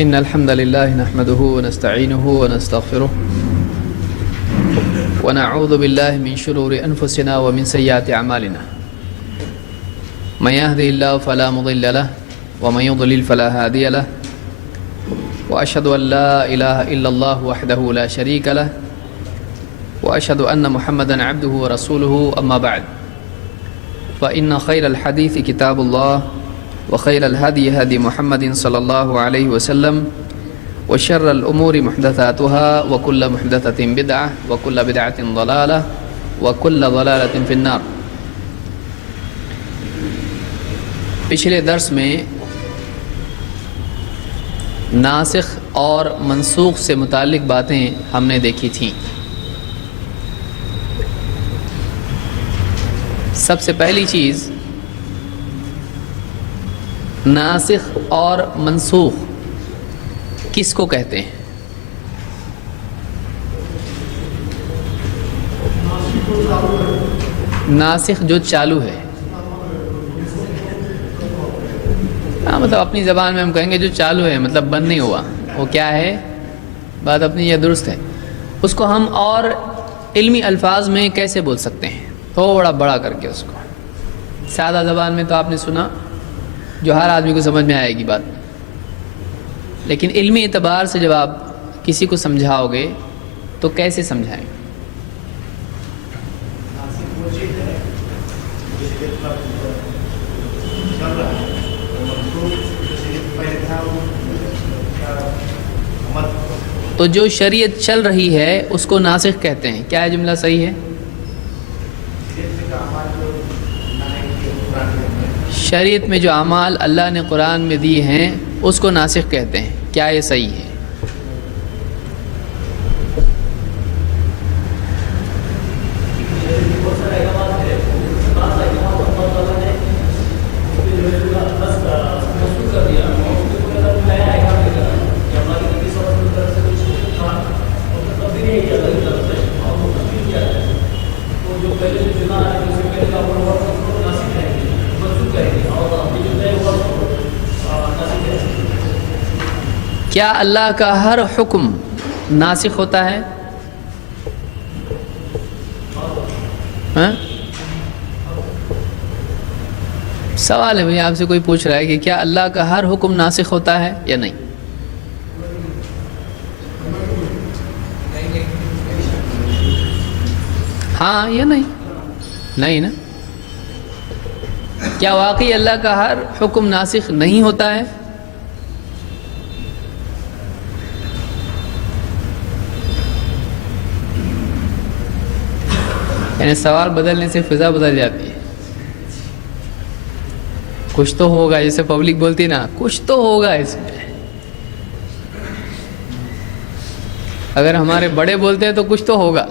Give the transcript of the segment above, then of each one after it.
إن الحمد لله نحمده ونستعينه ونستغفره ونعوذ بالله من شرور أنفسنا ومن سيئات أعمالنا من يهده الله فلا مضل له ومن يضلل فلا هادي له وأشهد أن لا إله إلا الله وحده لا شريك له وأشهد أن محمدا عبده ورسوله أما بعد فإن خير الحديث كتاب الله وخير الهدي هدي محمد صلى الله عليه وسلم وشر الأمور محدثاتها وكل محدثة بدعة وكل بدعة ضلالة وكل ضلالة في النار. پچھلے درس میں ناسخ اور منسوخ سے متعلق باتیں ہم نے دیکھی تھیں. سب سے پہلی چیز، ناسخ اور منسوخ کس کو کہتے ہیں؟ ناسخ جو چالو ہے، مطلب اپنی زبان میں ہم کہیں گے جو چالو ہے، مطلب بند نہیں ہوا، وہ کیا ہے؟ بات اپنی یہ درست ہے. اس کو ہم اور علمی الفاظ میں کیسے بول سکتے ہیں؟ تھوڑا بڑا کر کے اس کو. سادہ زبان میں تو آپ نے سنا، جو ہر آدمی کو سمجھ میں آئے گی بات، لیکن علمی اعتبار سے جب آپ کسی کو سمجھاؤ گے تو کیسے سمجھائیں؟ تو جو شریعت چل رہی ہے اس کو ناسخ کہتے ہیں. کیا ہے جملہ صحیح ہے؟ شریعت میں جو اعمال اللہ نے قرآن میں دی ہیں اس کو ناسخ کہتے ہیں. کیا یہ صحیح ہے؟ کیا اللہ کا ہر حکم ناسخ ہوتا ہے؟ سوال ہے بھئی، آپ سے کوئی پوچھ رہا ہے کہ کیا اللہ کا ہر حکم ناسخ ہوتا ہے یا نہیں؟ ہاں یا نہیں؟ نہیں نا. کیا واقعی اللہ کا ہر حکم ناسخ نہیں ہوتا ہے؟ یعنی سوال بدلنے سے فضا بدل جاتی ہے. کچھ تو ہوگا، جیسے پبلک بولتی نا، کچھ تو ہوگا اس میں. اگر ہمارے بڑے بولتے ہیں تو کچھ تو ہوگا.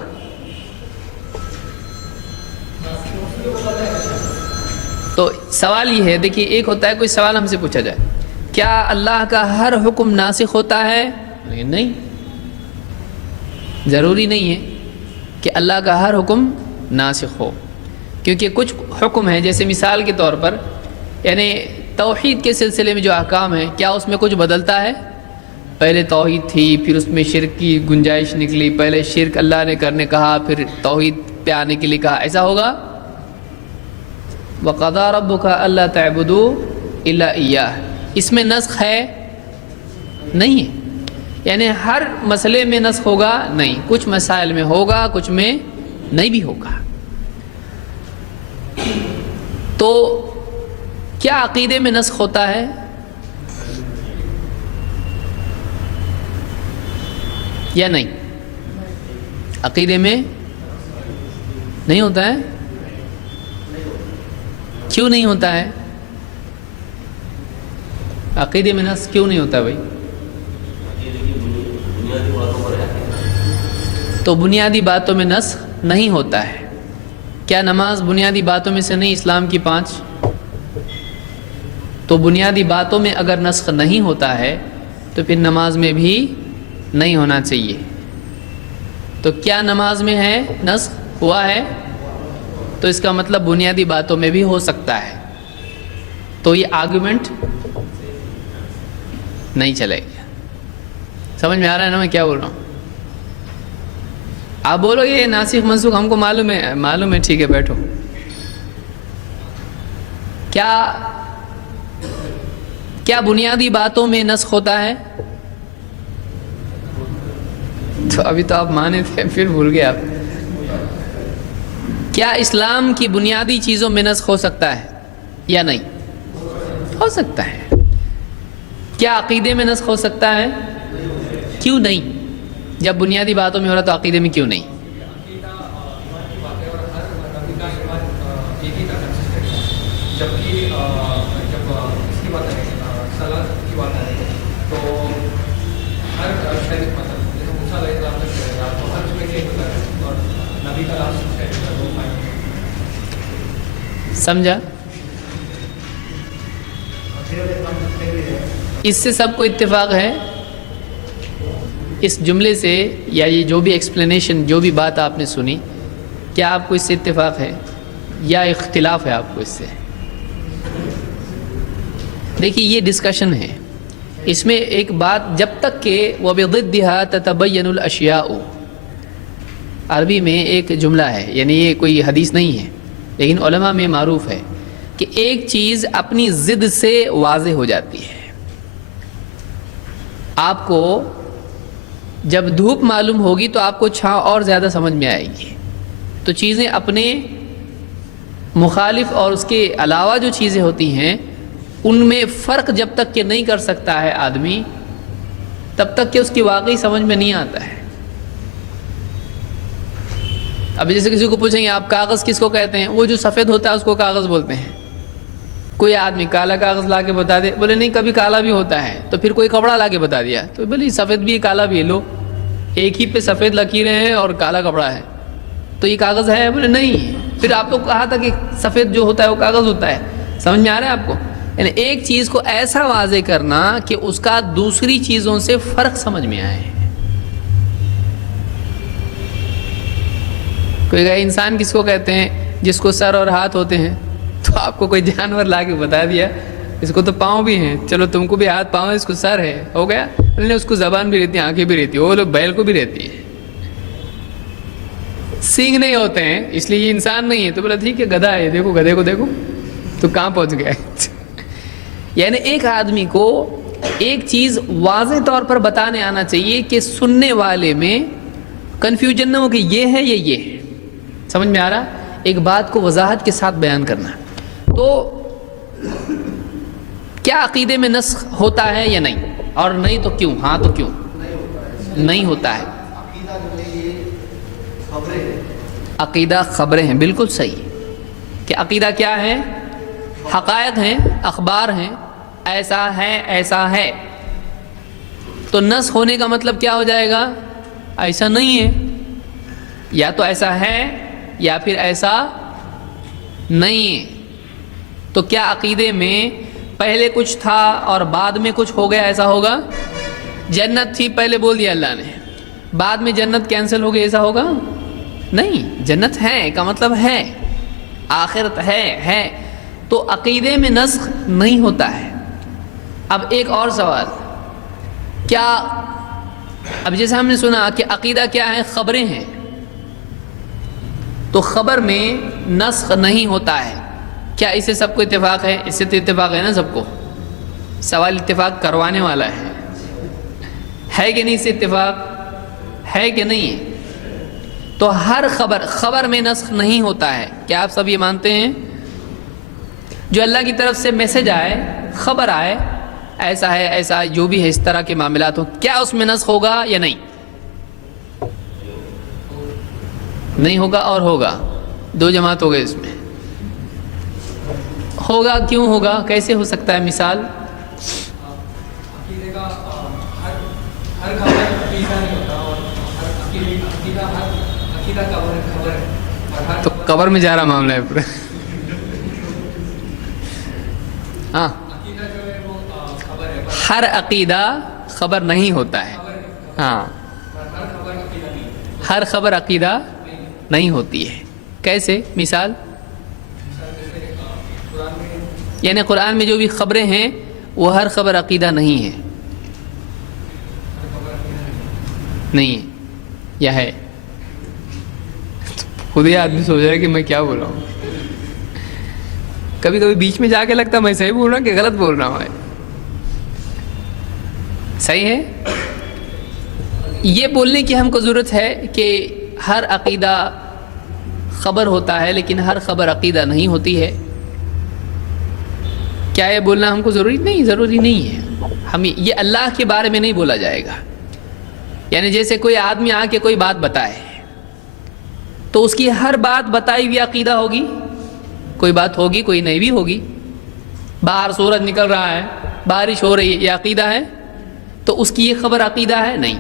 تو سوال یہ ہے، دیکھیے، ایک ہوتا ہے کوئی سوال ہم سے پوچھا جائے، کیا اللہ کا ہر حکم ناسخ ہوتا ہے؟ نہیں، ضروری نہیں ہے کہ اللہ کا ہر حکم ناسخ ہو، کیونکہ کچھ حکم ہیں، جیسے مثال کے طور پر یعنی توحید کے سلسلے میں جو احکام ہیں، کیا اس میں کچھ بدلتا ہے؟ پہلے توحید تھی، پھر اس میں شرک کی گنجائش نکلی، پہلے شرک اللہ نے کرنے کہا، پھر توحید پہ آنے کے لیے کہا. ایسا ہوگا؟ وَقَضَىٰ رَبُّكَ أَلَّا تَعْبُدُوا إِلَّا إِيَّاهُ، اس میں نسخ ہے؟ نہیں ہے. یعنی ہر مسئلے میں نسخ ہوگا؟ نہیں. کچھ مسائل میں ہوگا، کچھ میں نہیں بھی ہوگا. تو کیا عقیدے میں نسخ ہوتا ہے؟ یا نہیں؟ عقیدے میں نہیں ہوتا ہے. کیوں نہیں ہوتا ہے؟ عقیدے میں نسخ کیوں نہیں ہوتا بھائی؟ تو بنیادی باتوں میں نسخ نہیں ہوتا ہے. کیا نماز بنیادی باتوں میں سے نہیں؟ اسلام کی 5. تو بنیادی باتوں میں اگر نسخ نہیں ہوتا ہے تو پھر نماز میں بھی نہیں ہونا چاہیے. تو کیا نماز میں ہے نسخ؟ ہوا ہے. تو اس کا مطلب بنیادی باتوں میں بھی ہو سکتا ہے. تو یہ آرگومنٹ نہیں چلے گا. سمجھ میں آ رہا ہے نا میں کیا بول رہا ہوں؟ آپ بولو یہ ناسخ منسوخ ہم کو معلوم ہے ٹھیک ہے بیٹھو. کیا بنیادی باتوں میں نسخ ہوتا ہے؟ تو ابھی تو آپ مانے تھے پھر بھول گئے آپ. کیا اسلام کی بنیادی چیزوں میں نسخ ہو سکتا ہے یا نہیں؟ ہو سکتا ہے. کیا عقیدے میں نسخ ہو سکتا ہے؟ کیوں نہیں؟ جب بنیادی باتوں میں ہو رہا تو عقیدے میں کیوں نہیں؟ سمجھا؟ اس سے سب کو اتفاق ہے اس جملے سے، یا یہ جو بھی ایکسپلینیشن جو بھی بات آپ نے سنی، کیا آپ کو اس سے اتفاق ہے یا اختلاف ہے آپ کو اس سے؟ دیکھیے یہ ڈسکشن ہے، اس میں ایک بات جب تک کہ وَبِضِدِّهَا تَتَبَيَّنُ الْأَشْيَاءُ، عربی میں ایک جملہ ہے، یعنی یہ کوئی حدیث نہیں ہے لیکن علماء میں معروف ہے کہ ایک چیز اپنی ضد سے واضح ہو جاتی ہے. آپ کو جب دھوپ معلوم ہوگی تو آپ کو چھاؤں اور زیادہ سمجھ میں آئے گی. تو چیزیں اپنے مخالف اور اس کے علاوہ جو چیزیں ہوتی ہیں ان میں فرق جب تک کہ نہیں کر سکتا ہے آدمی، تب تک کہ اس کی واقعی سمجھ میں نہیں آتا ہے. اب جیسے کسی کو پوچھیں گے آپ کاغذ کس کو کہتے ہیں، وہ جو سفید ہوتا ہے اس کو کاغذ بولتے ہیں. کوئی آدمی کالا کاغذ لا کے بتا دے، بولے نہیں کبھی کالا بھی ہوتا ہے. تو پھر کوئی کپڑا لا کے بتا دیا تو بولے سفید بھی ہے کالا بھی ہے، لو ایک ہی پہ سفید لکیریں ہیں اور کالا کپڑا ہے تو یہ کاغذ ہے؟ بولے نہیں. پھر آپ کو کہا تھا کہ سفید جو ہوتا ہے وہ کاغذ ہوتا ہے. سمجھ میں آ رہا ہے آپ کو؟ یعنی ایک چیز کو ایسا واضح کرنا کہ اس کا دوسری چیزوں سے فرق سمجھ میں آئے. کوئی کہے انسان کس کو کہتے ہیں؟ جس کو سر اور ہاتھ ہوتے ہیں. تو آپ کو کوئی جانور لا کے بتا دیا اس کو تو پاؤں بھی ہیں، چلو تم کو بھی ہاتھ پاؤں ہے، اس کو سر ہے، ہو گیا. نہیں اس کو زبان بھی رہتی ہے، آنکھیں بھی رہتی ہے، وہ لوگ بیل کو بھی رہتی ہے، سینگ نہیں ہوتے ہیں اس لیے یہ انسان نہیں ہے. تو بولا ٹھیک ہے گدھا ہے، دیکھو گدھے کو دیکھو تو کہاں پہنچ گیا. یعنی ایک آدمی کو ایک چیز واضح طور پر بتانے آنا چاہیے کہ سننے والے میں کنفیوژن نہ ہو کہ یہ ہے یہ ہے. سمجھ میں آ رہا؟ ایک بات کو وضاحت کے ساتھ بیان کرنا. تو کیا عقیدے میں نسخ ہوتا ہے یا نہیں؟ اور نہیں تو کیوں؟ ہاں تو کیوں نہیں ہوتا ہے؟ عقیدہ خبریں ہیں، بالکل صحیح. کہ عقیدہ کیا ہے؟ حقائق ہیں، اخبار ہیں، ایسا ہے ایسا ہے. تو نسخ ہونے کا مطلب کیا ہو جائے گا؟ ایسا نہیں ہے، یا تو ایسا ہے یا پھر ایسا نہیں ہے. تو کیا عقیدے میں پہلے کچھ تھا اور بعد میں کچھ ہو گیا ایسا ہوگا؟ جنت تھی پہلے بول دیا اللہ نے، بعد میں جنت کینسل ہو گئی ایسا ہوگا؟ نہیں. جنت ہے کا مطلب ہے، آخرت ہے. تو عقیدے میں نسخ نہیں ہوتا ہے. اب ایک اور سوال، کیا اب جیسے ہم نے سنا کہ عقیدہ کیا ہے؟ خبریں ہیں. تو خبر میں نسخ نہیں ہوتا ہے. کیا اس سے سب کو اتفاق ہے؟ اس سے تو اتفاق ہے نا سب کو. سوال اتفاق کروانے والا ہے کہ نہیں؟ اس سے اتفاق ہے کہ نہیں؟ تو ہر خبر میں نسخ نہیں ہوتا ہے. کیا آپ سب یہ مانتے ہیں؟ جو اللہ کی طرف سے میسج آئے، خبر آئے ایسا ہے ایسا جو بھی ہے اس طرح کے معاملات ہوں، کیا اس میں نسخ ہوگا یا نہیں؟ نہیں ہوگا اور ہوگا. دو جماعت ہو گئے اس میں. ہوگا کیوں ہوگا؟ کیسے ہو سکتا ہے؟ مثال عقیدے کا ہر خبر عقیدہ نہیں ہوتا، اور عقیدہ خبر ہے. تو قبر میں جا رہا معاملہ ہے پورا. ہاں عقیدہ جو ہے وہ خبر ہے، ہر عقیدہ خبر نہیں ہوتا ہے. ہاں ہر خبر عقیدہ نہیں. ہر خبر عقیدہ نہیں ہوتی ہے. کیسے؟ مثال یعنی قرآن میں جو بھی خبریں ہیں وہ ہر خبر عقیدہ نہیں ہے. نہیں ہے یا ہے؟ خود ہی آدمی سوچ رہا ہے کہ میں کیا بول رہا ہوں. کبھی کبھی بیچ میں جا کے لگتا میں صحیح بول رہا ہوں کہ غلط بول رہا ہوں. صحیح ہے. یہ بولنے کی ہم کو ضرورت ہے کہ ہر عقیدہ خبر ہوتا ہے لیکن ہر خبر عقیدہ نہیں ہوتی ہے. کیا یہ بولنا ہم کو ضروری نہیں ہے. ہم یہ اللہ کے بارے میں نہیں بولا جائے گا. یعنی جیسے کوئی آدمی آ کے کوئی بات بتائے تو اس کی ہر بات بتائی ہوئی عقیدہ ہوگی. کوئی بات ہوگی کوئی نہیں بھی ہوگی. باہر سورج نکل رہا ہے, بارش ہو رہی ہے, یہ عقیدہ ہے تو اس کی یہ خبر عقیدہ ہے نہیں.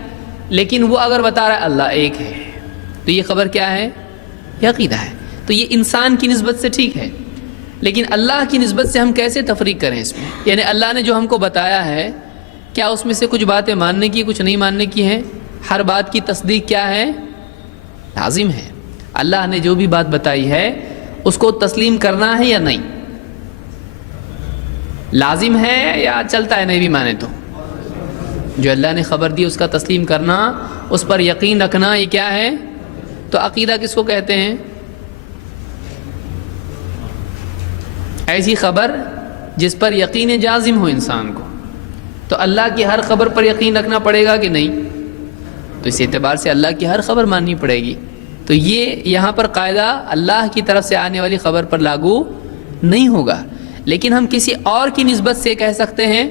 لیکن وہ اگر بتا رہا ہے اللہ ایک ہے تو یہ خبر کیا ہے؟ یہ عقیدہ ہے. تو یہ انسان کی نسبت سے ٹھیک ہے لیکن اللہ کی نسبت سے ہم کیسے تفریق کریں اس میں؟ یعنی اللہ نے جو ہم کو بتایا ہے کیا اس میں سے کچھ باتیں ماننے کی کچھ نہیں ماننے کی ہیں؟ ہر بات کی تصدیق کیا ہے؟ لازم ہے. اللہ نے جو بھی بات بتائی ہے اس کو تسلیم کرنا ہے یا نہیں؟ لازم ہے یا چلتا ہے نہیں بھی مانے تو؟ جو اللہ نے خبر دی اس کا تسلیم کرنا, اس پر یقین رکھنا, یہ کیا ہے؟ تو عقیدہ کس کو کہتے ہیں؟ ایسی خبر جس پر یقین جازم ہو انسان کو. تو اللہ کی ہر خبر پر یقین رکھنا پڑے گا کہ نہیں؟ تو اس اعتبار سے اللہ کی ہر خبر ماننی پڑے گی. تو یہ یہاں پر قاعدہ اللہ کی طرف سے آنے والی خبر پر لاگو نہیں ہوگا. لیکن ہم کسی اور کی نسبت سے کہہ سکتے ہیں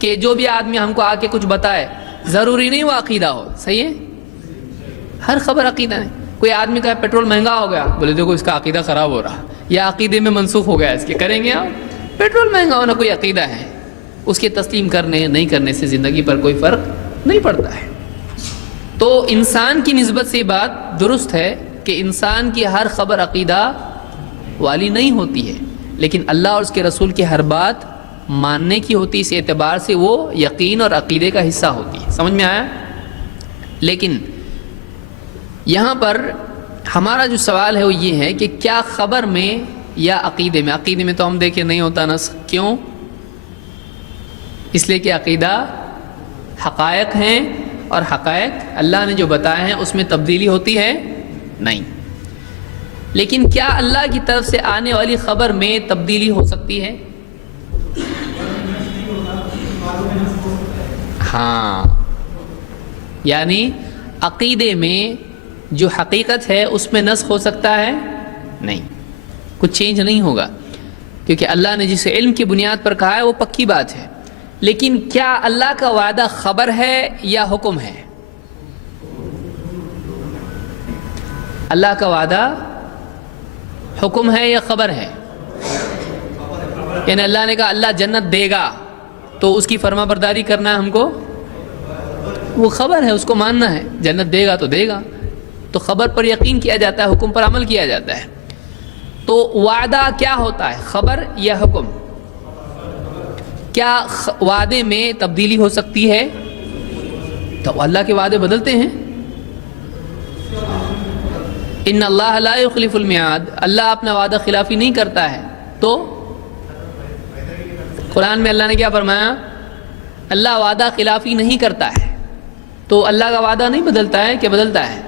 کہ جو بھی آدمی ہم کو آ کے کچھ بتائے ضروری نہیں وہ عقیدہ ہو. صحیح ہے. ہر خبر عقیدہ نہیں. کوئی آدمی کہا پیٹرول مہنگا ہو گیا, بولے دیکھو اس کا عقیدہ خراب ہو رہا یا عقیدے میں منسوخ ہو گیا اس کے, کریں گے آپ؟ پیٹرول مہنگا ہونا کوئی عقیدہ ہے, اس کے تسلیم کرنے نہیں کرنے سے زندگی پر کوئی فرق نہیں پڑتا ہے. تو انسان کی نسبت سے یہ بات درست ہے کہ انسان کی ہر خبر عقیدہ والی نہیں ہوتی ہے لیکن اللہ اور اس کے رسول کی ہر بات ماننے کی ہوتی. اس اعتبار سے وہ یقین اور عقیدے کا حصہ ہوتی ہے. سمجھ میں آیا؟ لیکن یہاں پر ہمارا جو سوال ہے وہ یہ ہے کہ کیا خبر میں یا عقیدے میں؟ عقیدے میں تو ہم دیکھیں نہیں ہوتا نسخ. کیوں؟ اس لیے کہ عقیدہ حقائق ہیں اور حقائق اللہ نے جو بتائے ہیں اس میں تبدیلی ہوتی ہے نہیں. لیکن کیا اللہ کی طرف سے آنے والی خبر میں تبدیلی ہو سکتی ہے؟ ہاں. یعنی عقیدے میں جو حقیقت ہے اس میں نسخ ہو سکتا ہے؟ نہیں, کچھ چینج نہیں ہوگا کیونکہ اللہ نے جس علم کی بنیاد پر کہا ہے وہ پکی بات ہے. لیکن کیا اللہ کا وعدہ خبر ہے یا حکم ہے؟ اللہ کا وعدہ حکم ہے یا خبر ہے؟ یعنی اللہ نے کہا اللہ جنت دے گا تو اس کی فرما برداری کرنا ہے ہم کو, وہ خبر ہے, اس کو ماننا ہے. جنت دے گا تو دے گا, تو خبر پر یقین کیا جاتا ہے, حکم پر عمل کیا جاتا ہے. تو وعدہ کیا ہوتا ہے, خبر یا حکم؟ کیا وعدے میں تبدیلی ہو سکتی ہے؟ تو اللہ کے وعدے بدلتے ہیں. ان اللہ لا یخلف المیعاد, اللہ اپنا وعدہ خلافی نہیں کرتا ہے. تو قرآن میں اللہ نے کیا فرمایا؟ اللہ وعدہ خلافی نہیں کرتا ہے. تو اللہ کا وعدہ نہیں بدلتا ہے کہ بدلتا ہے؟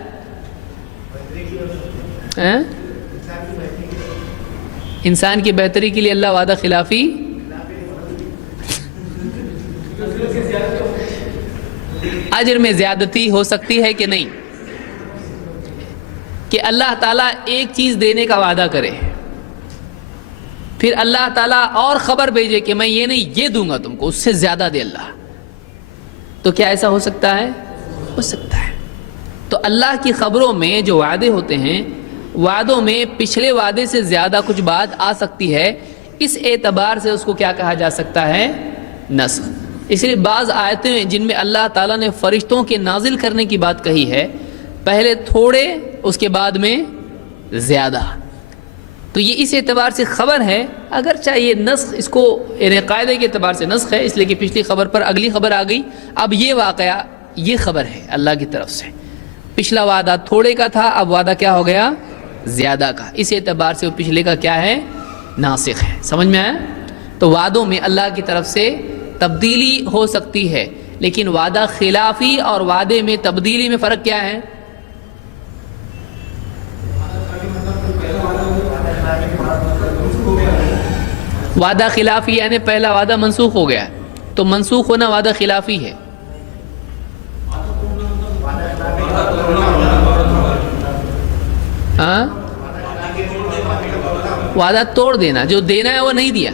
انسان کی بہتری کے لیے اللہ وعدہ خلافی اجر میں زیادتی ہو سکتی ہے کہ نہیں؟ کہ اللہ تعالیٰ ایک چیز دینے کا وعدہ کرے پھر اللہ تعالیٰ اور خبر بھیجے کہ میں یہ نہیں یہ دوں گا تم کو, اس سے زیادہ دے اللہ, تو کیا ایسا ہو سکتا ہے؟ ہو سکتا ہے. تو اللہ کی خبروں میں جو وعدے ہوتے ہیں وعدوں میں پچھلے وعدے سے زیادہ کچھ بات آ سکتی ہے. اس اعتبار سے اس کو کیا کہا جا سکتا ہے؟ نسخ. اس لیے بعض آیتیں جن میں اللہ تعالیٰ نے فرشتوں کے نازل کرنے کی بات کہی ہے, پہلے تھوڑے اس کے بعد میں زیادہ, تو یہ اس اعتبار سے خبر ہے. اگرچہ یہ نسخ اس کو یعنی قاعدے کے اعتبار سے نسخ ہے, اس لیے کہ پچھلی خبر پر اگلی خبر آ گئی. اب یہ واقعہ یہ خبر ہے اللہ کی طرف سے. پچھلا وعدہ تھوڑے کا تھا, اب وعدہ کیا ہو گیا؟ زیادہ کا. اس اعتبار سے وہ پچھلے کا کیا ہے؟ ناسخ ہے. سمجھ میں آیا؟ تو وعدوں میں اللہ کی طرف سے تبدیلی ہو سکتی ہے لیکن وعدہ خلافی اور وعدے میں تبدیلی میں فرق کیا ہے؟ وعدہ خلافی یعنی پہلا وعدہ منسوخ ہو گیا ہے، تو منسوخ ہونا وعدہ خلافی ہے۔ ہاں، وعدہ توڑ دینا، جو دینا ہے وہ نہیں دیا،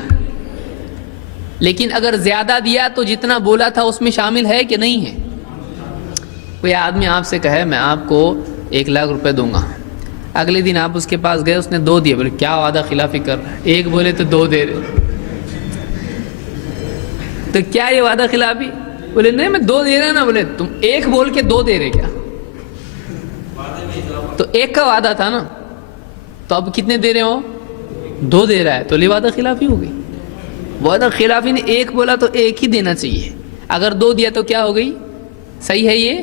لیکن اگر زیادہ دیا تو جتنا بولا تھا اس میں شامل ہے کہ نہیں ہے؟ کوئی آدمی آپ سے کہے میں آپ کو 1,00,000 روپے دوں گا، اگلے دن آپ اس کے پاس گئے، اس نے 2 دیے، بولے کیا وعدہ خلافی کر رہا ہے، 1 بولے تو 2 دے رہے، تو کیا یہ وعدہ خلافی؟ بولے نہیں میں 2 دے رہا نا، بولے تم 1 بول کے 2 دے رہے کیا؟ تو 1 کا وعدہ تھا نا، تو اب کتنے دے رہے ہو؟ 2 دے رہا ہے، تو یہ وعدہ خلافی ہو گئی۔ وعدہ خلافی نے 1 بولا تو 1 ہی دینا چاہیے، اگر 2 دیا تو کیا ہو گئی؟ صحیح ہے یہ؟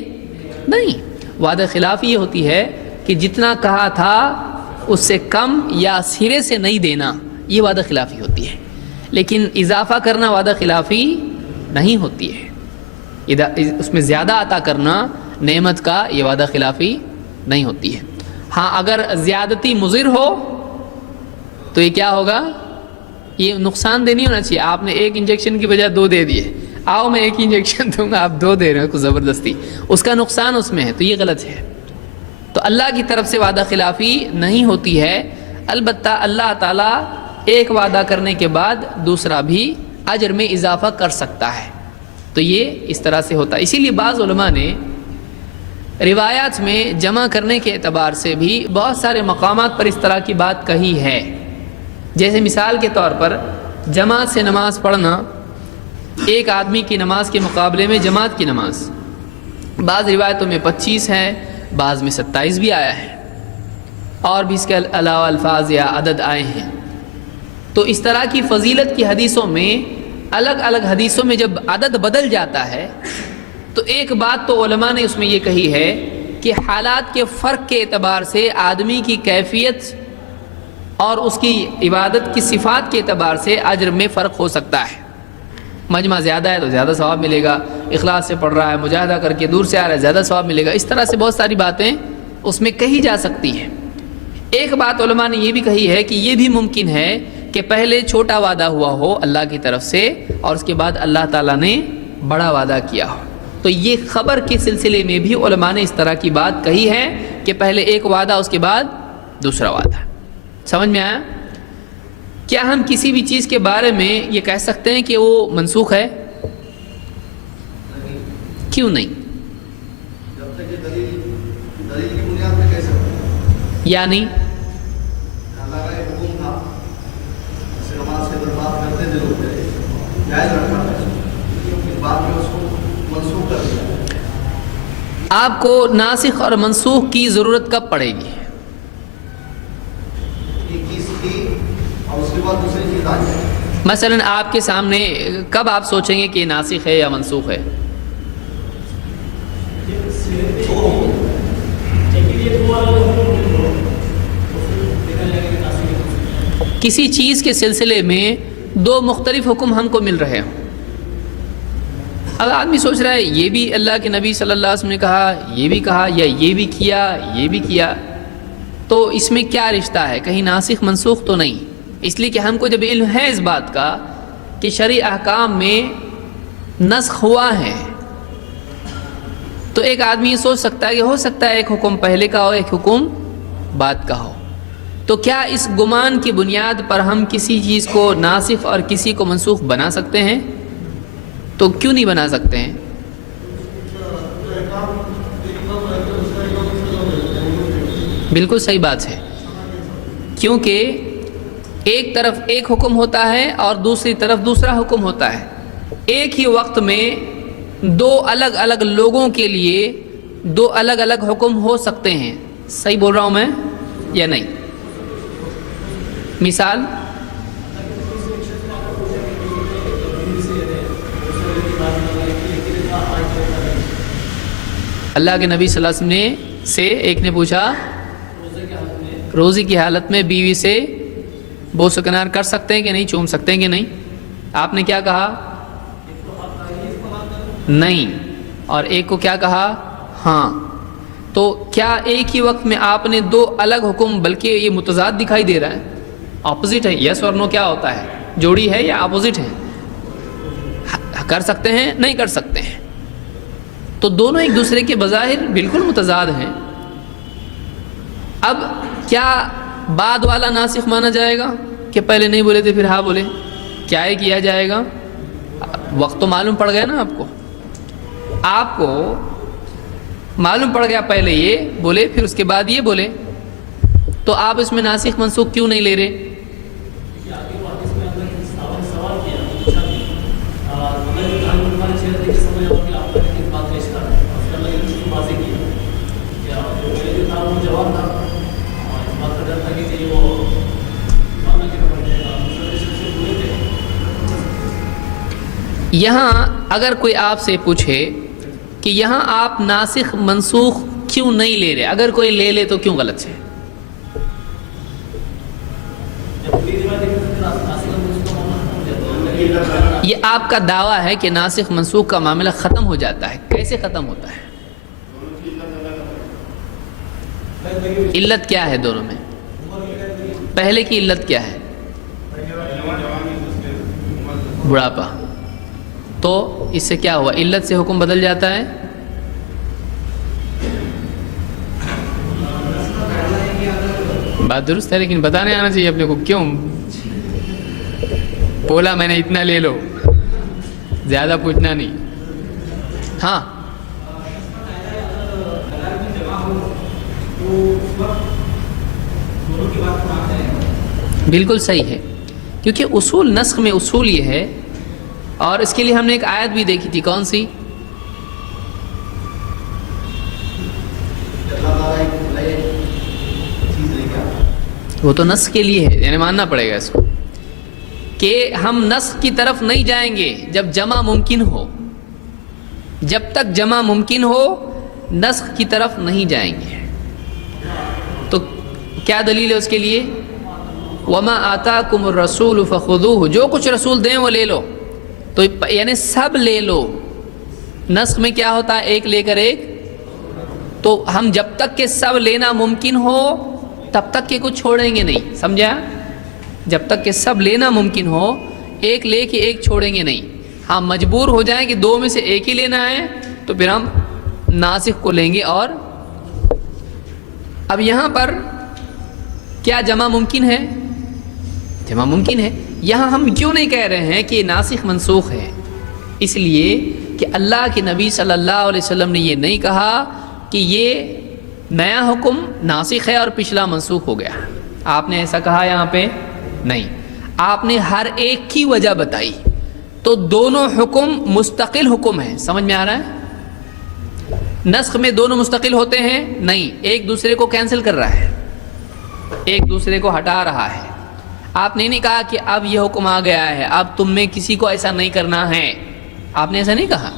نہیں، وعدہ خلافی یہ ہوتی ہے کہ جتنا کہا تھا اس سے کم یا سرے سے نہیں دینا، یہ وعدہ خلافی ہوتی ہے، لیکن اضافہ کرنا وعدہ خلافی نہیں ہوتی ہے، اس میں زیادہ عطا کرنا نعمت کا یہ وعدہ خلافی نہیں ہوتی ہے۔ ہاں اگر زیادتی مضر ہو تو یہ کیا ہوگا؟ یہ نقصان دہ نہیں ہونا چاہیے، آپ نے 1 انجیکشن کی بجائے 2 دے دیے، آؤ میں 1 انجیکشن دوں گا، آپ 2 دے رہے ہیں کو زبردستی، اس کا نقصان اس میں ہے، تو یہ غلط ہے۔ تو اللہ کی طرف سے وعدہ خلافی نہیں ہوتی ہے، البتہ اللہ تعالیٰ ایک وعدہ کرنے کے بعد دوسرا بھی اجر میں اضافہ کر سکتا ہے، تو یہ اس طرح سے ہوتا ہے۔ اسی لیے بعض علماء نے روایات میں جمع کرنے کے اعتبار سے بھی بہت سارے مقامات پر اس طرح کی بات کہی ہے، جیسے مثال کے طور پر جماعت سے نماز پڑھنا، ایک آدمی کی نماز کے مقابلے میں جماعت کی نماز، بعض روایتوں میں 25 ہے، بعض میں 27 بھی آیا ہے، اور بھی اس کے علاوہ الفاظ یا عدد آئے ہیں۔ تو اس طرح کی فضیلت کی حدیثوں میں الگ الگ حدیثوں میں جب عدد بدل جاتا ہے تو ایک بات تو علماء نے اس میں یہ کہی ہے کہ حالات کے فرق کے اعتبار سے آدمی کی کیفیت اور اس کی عبادت کی صفات کے اعتبار سے اجر میں فرق ہو سکتا ہے۔ مجمع زیادہ ہے تو زیادہ ثواب ملے گا، اخلاص سے پڑھ رہا ہے، مجاہدہ کر کے دور سے آ رہا ہے، زیادہ ثواب ملے گا، اس طرح سے بہت ساری باتیں اس میں کہی جا سکتی ہیں۔ ایک بات علماء نے یہ بھی کہی ہے کہ یہ بھی ممکن ہے کہ پہلے چھوٹا وعدہ ہوا ہو اللہ کی طرف سے اور اس کے بعد اللہ تعالیٰ نے بڑا وعدہ کیا ہو، تو یہ خبر کے سلسلے میں بھی علماء نے اس طرح کی بات کہی ہے کہ پہلے ایک وعدہ اس کے بعد دوسرا وعدہ۔ سمجھ میں آیا؟ کیا ہم کسی بھی چیز کے بارے میں یہ کہہ سکتے ہیں کہ وہ منسوخ ہے؟ کیوں نہیں؟ جب تک یہ دلیل کی بنیاد پہ کیسے ہو؟ یعنی اللہ کا ایک حکم تھا، اسے نماز سے برباد کرتے تھے لوگ، جائز رکھا تھا، اس بعد میں اس کو منسوخ کر دیا۔ آپ کو ناسخ اور منسوخ کی ضرورت کب پڑے گی؟ ایک چیز تھی اور اس کے بعد دوسری چیز آ جائے۔ مثلا آپ کے سامنے کب آپ سوچیں گے کہ یہ ناسخ ہے یا منسوخ ہے؟ کسی چیز کے سلسلے میں 2 مختلف حکم ہم کو مل رہے ہوں، اب آدمی سوچ رہا ہے یہ بھی اللہ کے نبی صلی اللہ علیہ وسلم نے کہا، یہ بھی کہا، یا یہ بھی کیا، یہ بھی کیا، تو اس میں کیا رشتہ ہے؟ کہیں ناسخ منسوخ تو نہیں؟ اس لیے کہ ہم کو جب علم ہے اس بات کا کہ شرعی احکام میں نسخ ہوا ہے، تو ایک آدمی یہ سوچ سکتا ہے کہ ہو سکتا ہے ایک حکم پہلے کا ہو، ایک حکم بعد کا ہو، تو کیا اس گمان کی بنیاد پر ہم کسی چیز کو ناسخ اور کسی کو منسوخ بنا سکتے ہیں؟ تو کیوں نہیں بنا سکتے ہیں؟ بالکل صحیح بات ہے، کیونکہ ایک طرف ایک حکم ہوتا ہے اور دوسری طرف دوسرا حکم ہوتا ہے، ایک ہی وقت میں 2 الگ الگ لوگوں کے لیے 2 الگ الگ حکم ہو سکتے ہیں۔ صحیح بول رہا ہوں میں یا نہیں؟ مثال، اللہ کے نبی صلی اللہ علیہ وسلم نے سے ایک نے پوچھا روزی کی حالت میں بیوی سے بوس و کنار کر سکتے ہیں کہ نہیں، چوم سکتے ہیں کہ نہیں؟ آپ نے کیا کہا؟ نہیں، اور ایک کو کیا کہا؟ ہاں۔ تو کیا ایک ہی وقت میں آپ نے دو الگ حکم، بلکہ یہ متضاد دکھائی دے رہا ہے، اپوزٹ ہے؟ یس اور نو کیا ہوتا ہے؟ جوڑی ہے یا اپوزٹ ہے؟ کر سکتے ہیں؟ نہیں کر سکتے ہیں۔ تو دونوں ایک دوسرے کے بظاہر بالکل متضاد ہیں۔ اب کیا بعد والا ناسخ مانا جائے گا کہ پہلے نہیں بولے تھے پھر ہاں بولے؟ کیا یہ کیا جائے گا؟ وقت تو معلوم پڑ گیا نا آپ کو معلوم پڑ گیا، پہلے یہ بولے پھر اس کے بعد یہ بولے، تو آپ اس میں ناسخ منسوخ کیوں نہیں لے رہے؟ یہاں اگر کوئی آپ سے پوچھے کہ یہاں آپ ناسخ منسوخ کیوں نہیں لے رہے، اگر کوئی لے لے تو کیوں غلط ہے؟ یہ آپ کا دعویٰ ہے کہ ناسخ منسوخ کا معاملہ ختم ہو جاتا ہے۔ کیسے ختم ہوتا ہے؟ علت کیا ہے دونوں میں؟ پہلے کی علت کیا ہے؟ بڑھاپا۔ تو اس سے کیا ہوا؟ علت سے حکم بدل جاتا ہے؟ بات درست ہے، لیکن بتانے آنا چاہیے اپنے کو۔ کیوں بولا میں نے اتنا لے لو، زیادہ پوچھنا نہیں۔ ہاں بالکل صحیح ہے، کیونکہ اصول نسخ میں اصول یہ ہے، اور اس کے لیے ہم نے ایک آیت بھی دیکھی تھی، کون سی؟ وہ تو نسخ کے لیے ہے، یعنی ماننا پڑے گا اس کو کہ ہم نسخ کی طرف نہیں جائیں گے جب جمع ممکن ہو، جب تک جمع ممکن ہو نسخ کی طرف نہیں جائیں گے۔ تو کیا دلیل ہے اس کے لیے؟ وَمَا آتَاكُمُ الرَّسُولُ فَخُذُوهُ، جو کچھ رسول دیں وہ لے لو، تو یعنی سب لے لو۔ نسخ میں کیا ہوتا ہے؟ ایک لے کر ایک۔ تو ہم جب تک کہ سب لینا ممکن ہو تب تک کہ کچھ چھوڑیں گے نہیں، سمجھا؟ جب تک کہ سب لینا ممکن ہو ایک لے کے ایک چھوڑیں گے نہیں۔ ہاں مجبور ہو جائیں کہ دو میں سے ایک ہی لینا ہے تو پھر ہم ناسخ کو لیں گے۔ اور اب یہاں پر کیا جمع ممکن ہے؟ جمع ممکن ہے۔ یہاں ہم کیوں نہیں کہہ رہے ہیں کہ ناسخ منسوخ ہے؟ اس لیے کہ اللہ کے نبی صلی اللہ علیہ وسلم نے یہ نہیں کہا کہ یہ نیا حکم ناسخ ہے اور پچھلا منسوخ ہو گیا۔ آپ نے ایسا کہا یہاں پہ؟ نہیں۔ آپ نے ہر ایک کی وجہ بتائی، تو دونوں حکم مستقل حکم ہیں۔ سمجھ میں آ رہا ہے؟ نسخ میں دونوں مستقل ہوتے ہیں؟ نہیں، ایک دوسرے کو کینسل کر رہا ہے، ایک دوسرے کو ہٹا رہا ہے۔ آپ نے نہیں کہا کہ اب یہ حکم آ گیا ہے، اب تم میں کسی کو ایسا نہیں کرنا ہے، آپ نے ایسا نہیں کہا۔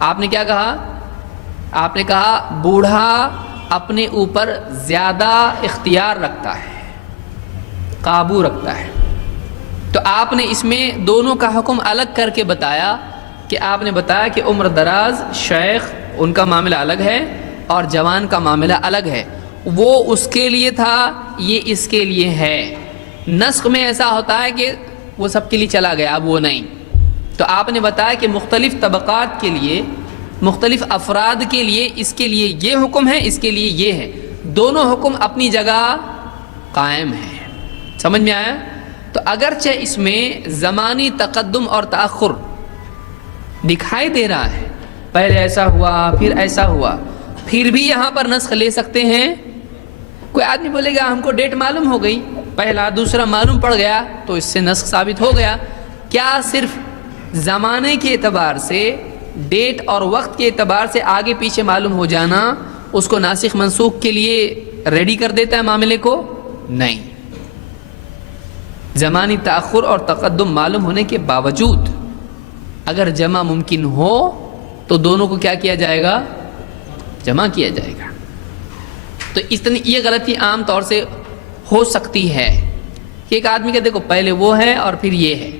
آپ نے کیا کہا؟ آپ نے کہا بوڑھا اپنے اوپر زیادہ اختیار رکھتا ہے، قابو رکھتا ہے۔ تو آپ نے اس میں دونوں کا حکم الگ کر کے بتایا کہ آپ نے بتایا کہ عمر دراز شیخ ان کا معاملہ الگ ہے اور جوان کا معاملہ الگ ہے، وہ اس کے لیے تھا، یہ اس کے لیے ہے۔ نسخ میں ایسا ہوتا ہے کہ وہ سب کے لیے چلا گیا، اب وہ نہیں۔ تو آپ نے بتایا کہ مختلف طبقات کے لیے، مختلف افراد کے لیے، اس کے لیے یہ حکم ہے، اس کے لیے یہ ہے، دونوں حکم اپنی جگہ قائم ہیں۔ سمجھ میں آیا؟ تو اگرچہ اس میں زمانی تقدم اور تأخر دکھائی دے رہا ہے، پہلے ایسا ہوا پھر ایسا ہوا، پھر بھی یہاں پر نسخ لے سکتے ہیں۔ کوئی آدمی بولے گا ہم کو ڈیٹ معلوم ہو گئی، پہلا دوسرا معلوم پڑ گیا تو اس سے نسخ ثابت ہو گیا۔ کیا صرف زمانے کے اعتبار سے، ڈیٹ اور وقت کے اعتبار سے آگے پیچھے معلوم ہو جانا اس کو ناسخ منسوخ کے لیے ریڈی کر دیتا ہے معاملے کو؟ نہیں۔ زمانی تأخر اور تقدم معلوم ہونے کے باوجود اگر جمع ممکن ہو تو دونوں کو کیا کیا جائے گا؟ جمع کیا جائے گا۔ تو یہ غلطی عام طور سے ہو سکتی ہے کہ ایک آدمی کا دیکھو پہلے وہ ہے اور پھر یہ ہے،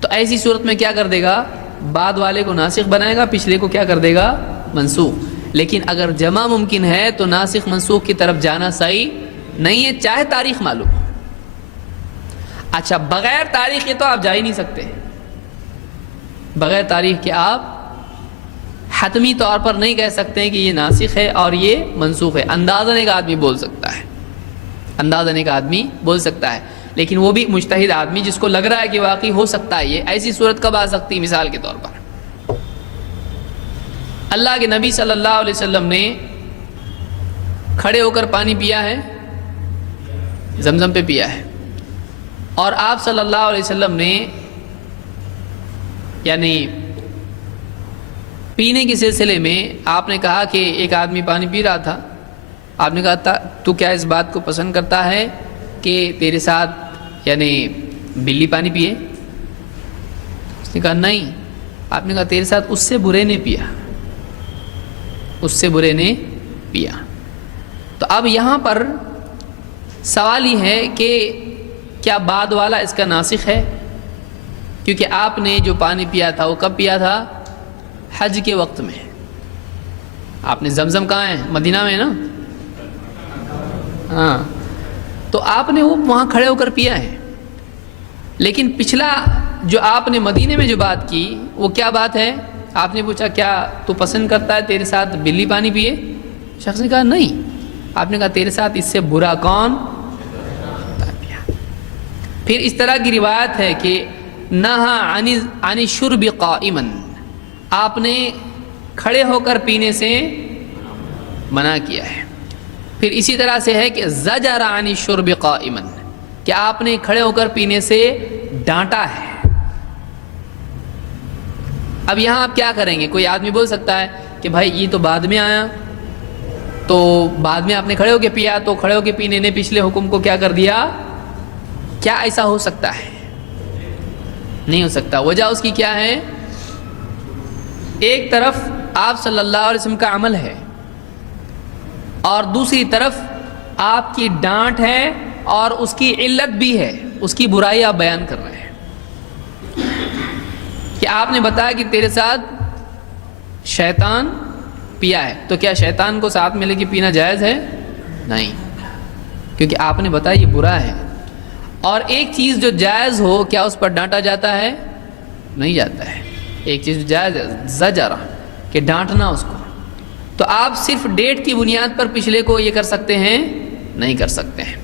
تو ایسی صورت میں کیا کر دے گا؟ بعد والے کو ناسخ بنائے گا، پچھلے کو کیا کر دے گا؟ منسوخ۔ لیکن اگر جمع ممکن ہے تو ناسخ منسوخ کی طرف جانا صحیح نہیں ہے، چاہے تاریخ معلوم ہو۔ اچھا، بغیر تاریخ کے تو آپ جا ہی نہیں سکتے، بغیر تاریخ کے آپ حتمی طور پر نہیں کہہ سکتے ہیں کہ یہ ناسخ ہے اور یہ منسوخ ہے۔ اندازاً ایک آدمی بول سکتا ہے، اندازاً ایک آدمی بول سکتا ہے، لیکن وہ بھی مجتہد آدمی جس کو لگ رہا ہے کہ واقعی ہو سکتا ہے۔ یہ ایسی صورت کب آ سکتی؟ مثال کے طور پر اللہ کے نبی صلی اللہ علیہ وسلم نے کھڑے ہو کر پانی پیا ہے، زمزم پہ پیا ہے، اور آپ صلی اللہ علیہ وسلم نے یعنی پینے کے سلسلے میں آپ نے کہا کہ ایک آدمی پانی پی رہا تھا، آپ نے کہا تھا تو کیا اس بات کو پسند کرتا ہے کہ تیرے ساتھ یعنی بلی پانی پیے؟ اس نے کہا نہیں۔ آپ نے کہا تیرے ساتھ اس سے برے نے پیا، اس سے برے نے پیا۔ تو اب یہاں پر سوال یہ ہے کہ کیا بعد والا اس کا ناسخ ہے؟ کیونکہ آپ نے جو پانی پیا تھا وہ کب پیا تھا؟ حج کے وقت میں۔ آپ نے زمزم کہاں ہے؟ مدینہ میں نا؟ ہاں، تو آپ نے وہ وہاں کھڑے ہو کر پیا ہے۔ لیکن پچھلا جو آپ نے مدینے میں جو بات کی وہ کیا بات ہے؟ آپ نے پوچھا کیا تو پسند کرتا ہے تیرے ساتھ بلی پانی پیے؟ شخص نے کہا نہیں۔ آپ نے کہا تیرے ساتھ اس سے برا کون پیا؟ پھر اس طرح کی روایت ہے کہ نہا عن الشرب قائما، آپ نے کھڑے ہو کر پینے سے منع کیا ہے۔ پھر اسی طرح سے ہے کہ زجر عن الشرب قائما، کہ آپ نے کھڑے ہو کر پینے سے ڈانٹا ہے۔ اب یہاں آپ کیا کریں گے؟ کوئی آدمی بول سکتا ہے کہ بھائی یہ تو بعد میں آیا، تو بعد میں آپ نے کھڑے ہو کے پیا، تو کھڑے ہو کے پینے نے پچھلے حکم کو کیا کر دیا؟ کیا ایسا ہو سکتا ہے؟ نہیں ہو سکتا۔ وجہ اس کی کیا ہے؟ ایک طرف آپ صلی اللہ علیہ وسلم کا عمل ہے اور دوسری طرف آپ کی ڈانٹ ہے اور اس کی علت بھی ہے، اس کی برائی آپ بیان کر رہے ہیں کہ آپ نے بتایا کہ تیرے ساتھ شیطان پیا ہے، تو کیا شیطان کو ساتھ میں لے کے پینا جائز ہے؟ نہیں، کیونکہ آپ نے بتایا یہ برا ہے۔ اور ایک چیز جو جائز ہو کیا اس پر ڈانٹا جاتا ہے؟ نہیں جاتا ہے۔ ایک چیز جو جائز ہے زجرہ، کہ ڈانٹنا اس کو، تو آپ صرف ڈیٹ کی بنیاد پر پچھلے کو یہ کر سکتے ہیں؟ نہیں کر سکتے ہیں۔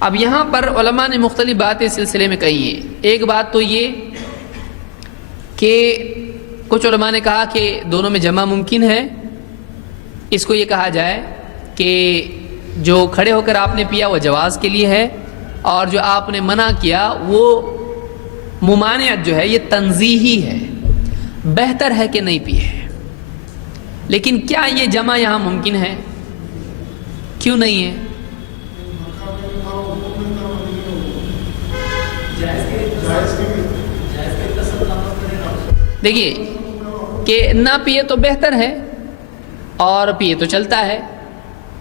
اب یہاں پر علماء نے مختلف باتیں اس سلسلے میں کہی ہیں۔ ایک بات تو یہ کہ کچھ علماء نے کہا کہ دونوں میں جمع ممکن ہے۔ اس کو یہ کہا جائے کہ جو کھڑے ہو کر آپ نے پیا وہ جواز کے لیے ہے، اور جو آپ نے منع کیا وہ ممانعت جو ہے یہ تنزیہی ہے، بہتر ہے کہ نہیں پیے۔ لیکن کیا یہ جمع یہاں ممکن ہے؟ کیوں نہیں ہے؟ دیکھیے کہ نہ پیے تو بہتر ہے اور پیے تو چلتا ہے،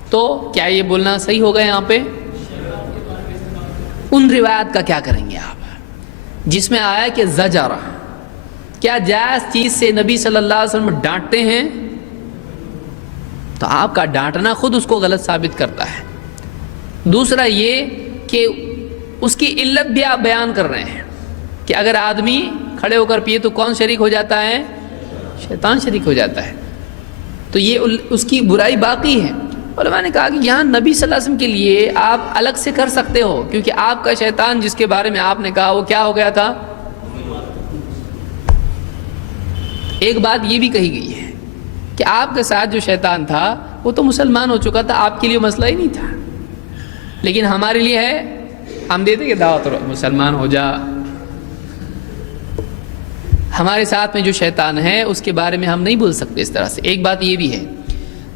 تو کیا یہ بولنا صحیح ہوگا یہاں پہ؟ ان روایات کا کیا کریں گے آپ جس میں آیا کہ زجرہ؟ کیا جائز چیز سے نبی صلی اللہ علیہ وسلم ڈانٹتے ہیں؟ تو آپ کا ڈانٹنا خود اس کو غلط ثابت کرتا ہے۔ دوسرا یہ کہ اس کی علت بھی آپ بیان کر رہے ہیں کہ اگر آدمی کھڑے ہو کر پیے تو کون شریک ہو جاتا ہے؟ شیطان شریک ہو جاتا ہے، تو یہ اس کی برائی باقی ہے۔ علماء نے کہا کہ یہاں نبی صلی اللہ علیہ وسلم کے لیے آپ الگ سے کر سکتے ہو، کیونکہ آپ کا شیطان جس کے بارے میں آپ نے کہا وہ کیا ہو گیا تھا؟ ایک بات یہ بھی کہی گئی ہے کہ آپ کے ساتھ جو شیطان تھا وہ تو مسلمان ہو چکا تھا، آپ کے لیے مسئلہ ہی نہیں تھا، لیکن ہمارے لیے ہے، ہم دیتے کہ دعوت مسلمان ہو جا۔ ہمارے ساتھ میں جو شیطان ہے اس کے بارے میں ہم نہیں بول سکتے اس طرح سے، ایک بات یہ بھی ہے۔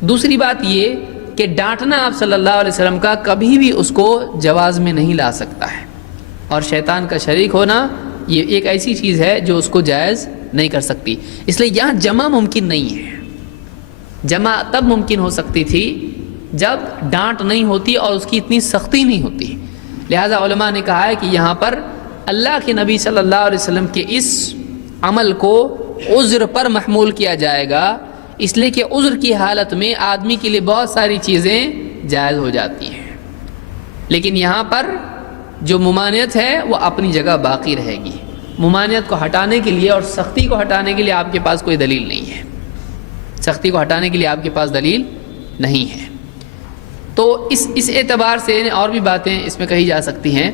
دوسری بات یہ کہ ڈانٹنا آپ صلی اللہ علیہ وسلم کا کبھی بھی اس کو جواز میں نہیں لا سکتا ہے، اور شیطان کا شریک ہونا یہ ایک ایسی چیز ہے جو اس کو جائز نہیں کر سکتی۔ اس لیے یہاں جمع ممکن نہیں ہے۔ جمع تب ممکن ہو سکتی تھی جب ڈانٹ نہیں ہوتی اور اس کی اتنی سختی نہیں ہوتی۔ لہذا علماء نے کہا ہے کہ یہاں پر اللہ کے نبی صلی اللہ علیہ وسلم کے اس عمل کو عذر پر محمول کیا جائے گا، اس لیے کہ عذر کی حالت میں آدمی کے لیے بہت ساری چیزیں جائز ہو جاتی ہیں، لیکن یہاں پر جو ممانعت ہے وہ اپنی جگہ باقی رہے گی۔ ممانعت کو ہٹانے کے لیے اور سختی کو ہٹانے کے لیے آپ کے پاس کوئی دلیل نہیں ہے، سختی کو ہٹانے کے لیے آپ کے پاس دلیل نہیں ہے۔ تو اس اعتبار سے اور بھی باتیں اس میں کہی جا سکتی ہیں۔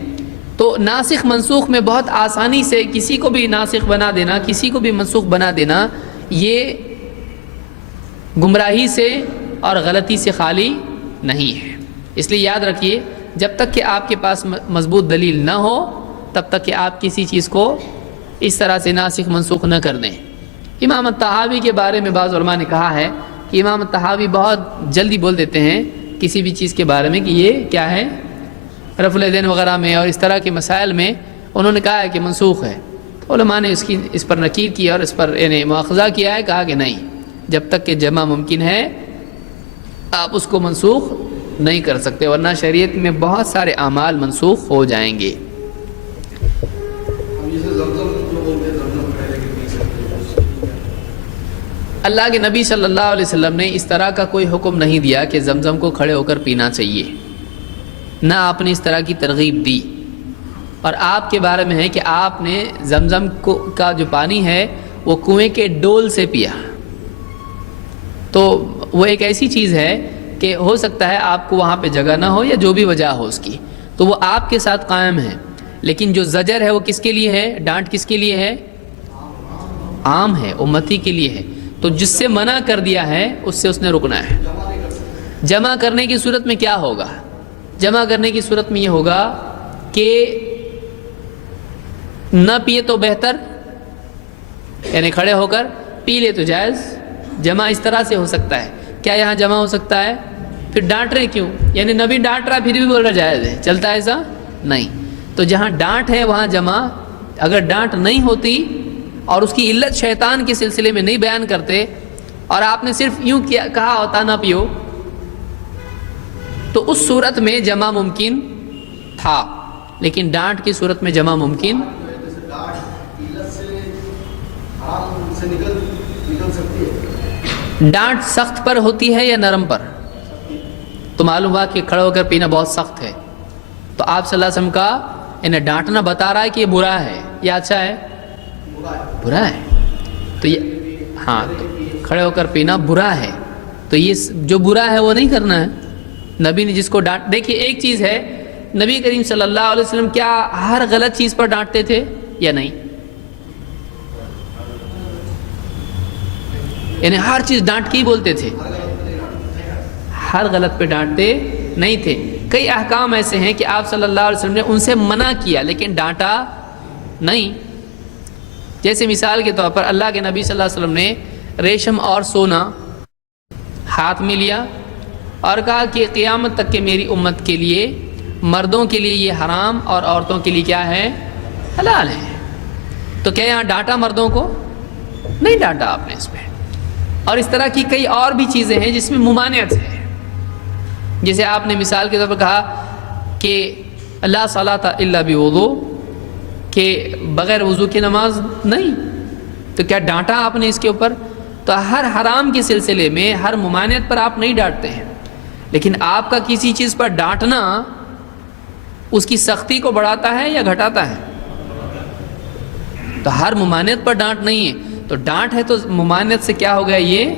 تو ناسخ منسوخ میں بہت آسانی سے کسی کو بھی ناسخ بنا دینا، کسی کو بھی منسوخ بنا دینا، یہ گمراہی سے اور غلطی سے خالی نہیں ہے۔ اس لیے یاد رکھیے، جب تک کہ آپ کے پاس مضبوط دلیل نہ ہو تب تک کہ آپ کسی چیز کو اس طرح سے ناسخ منسوخ نہ کر دیں۔ امام الطحاوی کے بارے میں بعض علماء نے کہا ہے کہ امام الطحاوی بہت جلدی بول دیتے ہیں کسی بھی چیز کے بارے میں کہ یہ کیا ہے، رفع الیدین وغیرہ میں اور اس طرح کے مسائل میں انہوں نے کہا ہے کہ منسوخ ہے۔ علماء نے اس پر نکیر کی اور اس پر یعنی مواخذہ کیا ہے، کہا کہ نہیں، جب تک کہ جمع ممکن ہے آپ اس کو منسوخ نہیں کر سکتے، ورنہ شریعت میں بہت سارے اعمال منسوخ ہو جائیں گے۔ اللہ کے نبی صلی اللہ علیہ وسلم نے اس طرح کا کوئی حکم نہیں دیا کہ زمزم کو کھڑے ہو کر پینا چاہیے، نہ آپ نے اس طرح کی ترغیب دی۔ اور آپ کے بارے میں ہے کہ آپ نے زمزم کا جو پانی ہے وہ کنویں کے ڈول سے پیا، تو وہ ایک ایسی چیز ہے کہ ہو سکتا ہے آپ کو وہاں پہ جگہ نہ ہو یا جو بھی وجہ ہو اس کی، تو وہ آپ کے ساتھ قائم ہے۔ لیکن جو زجر ہے وہ کس کے لیے ہے، ڈانٹ کس کے لیے ہے، عام ہے، امتی کے لیے ہے۔ تو جس سے منع کر دیا ہے اس سے اس نے رکنا ہے۔ جمع کرنے کی صورت میں کیا ہوگا؟ جمع کرنے کی صورت میں یہ ہوگا کہ نہ پیے تو بہتر، یعنی کھڑے ہو کر پی لے تو جائز۔ جمع اس طرح سے ہو سکتا ہے۔ کیا یہاں جمع ہو سکتا ہے؟ پھر ڈانٹ رہے کیوں؟ یعنی نبی ڈانٹ رہا پھر بھی بول رہا جائز ہے، چلتا ہے ایسا؟ نہیں۔ تو جہاں ڈانٹ ہے وہاں جمع، اگر ڈانٹ نہیں ہوتی اور اس کی علت شیطان کے سلسلے میں نہیں بیان کرتے اور آپ نے صرف یوں کہا ہوتا نہ پیو، تو اس صورت میں جمع ممکن تھا، لیکن ڈانٹ کی صورت میں جمع ممکن۔ ڈانٹ سخت پر ہوتی ہے یا نرم پر؟ تو معلوم ہوا کہ کھڑے ہو کر پینا بہت سخت ہے، تو آپ صلی اللہ علیہ وسلم کا انہیں ڈانٹنا بتا رہا ہے کہ یہ برا ہے یا اچھا ہے؟ برا ہے۔ تو یہ ہاں، تو کھڑے ہو کر پینا برا ہے، تو یہ جو برا ہے وہ نہیں کرنا ہے۔ نبی نے جس کو ڈانٹ، دیکھیے ایک چیز ہے، نبی کریم صلی اللہ علیہ وسلم کیا ہر غلط چیز پر ڈانٹتے تھے یا نہیں؟ یعنی ہر چیز ڈانٹ کے ہی بولتے تھے؟ ہر غلط پہ ڈانٹتے نہیں تھے۔ کئی احکام ایسے ہیں کہ آپ صلی اللہ علیہ وسلم نے ان سے منع کیا لیکن ڈانٹا نہیں۔ جیسے مثال کے طور پر اللہ کے نبی صلی اللہ علیہ وسلم نے ریشم اور سونا ہاتھ میں لیا اور کہا کہ قیامت تک کے میری امت کے لیے، مردوں کے لیے یہ حرام اور عورتوں کے لیے کیا ہے، حلال ہے۔ تو کیا یہاں ڈانٹا مردوں کو؟ نہیں ڈانٹا آپ نے اس پہ۔ اور اس طرح کی کئی اور بھی چیزیں ہیں جس میں ممانعت ہے۔ جیسے آپ نے مثال کے طور پر کہا کہ لا صلاۃ الا بوضو، کہ بغیر وضو کی نماز نہیں، تو کیا ڈانٹا آپ نے اس کے اوپر؟ تو ہر حرام کے سلسلے میں، ہر ممانعت پر آپ نہیں ڈانٹتے ہیں، لیکن آپ کا کسی چیز پر ڈانٹنا اس کی سختی کو بڑھاتا ہے یا گھٹاتا ہے؟ تو ہر ممانعت پر ڈانٹ نہیں ہے، تو ڈانٹ ہے تو ممانعت سے کیا ہو گیا، یہ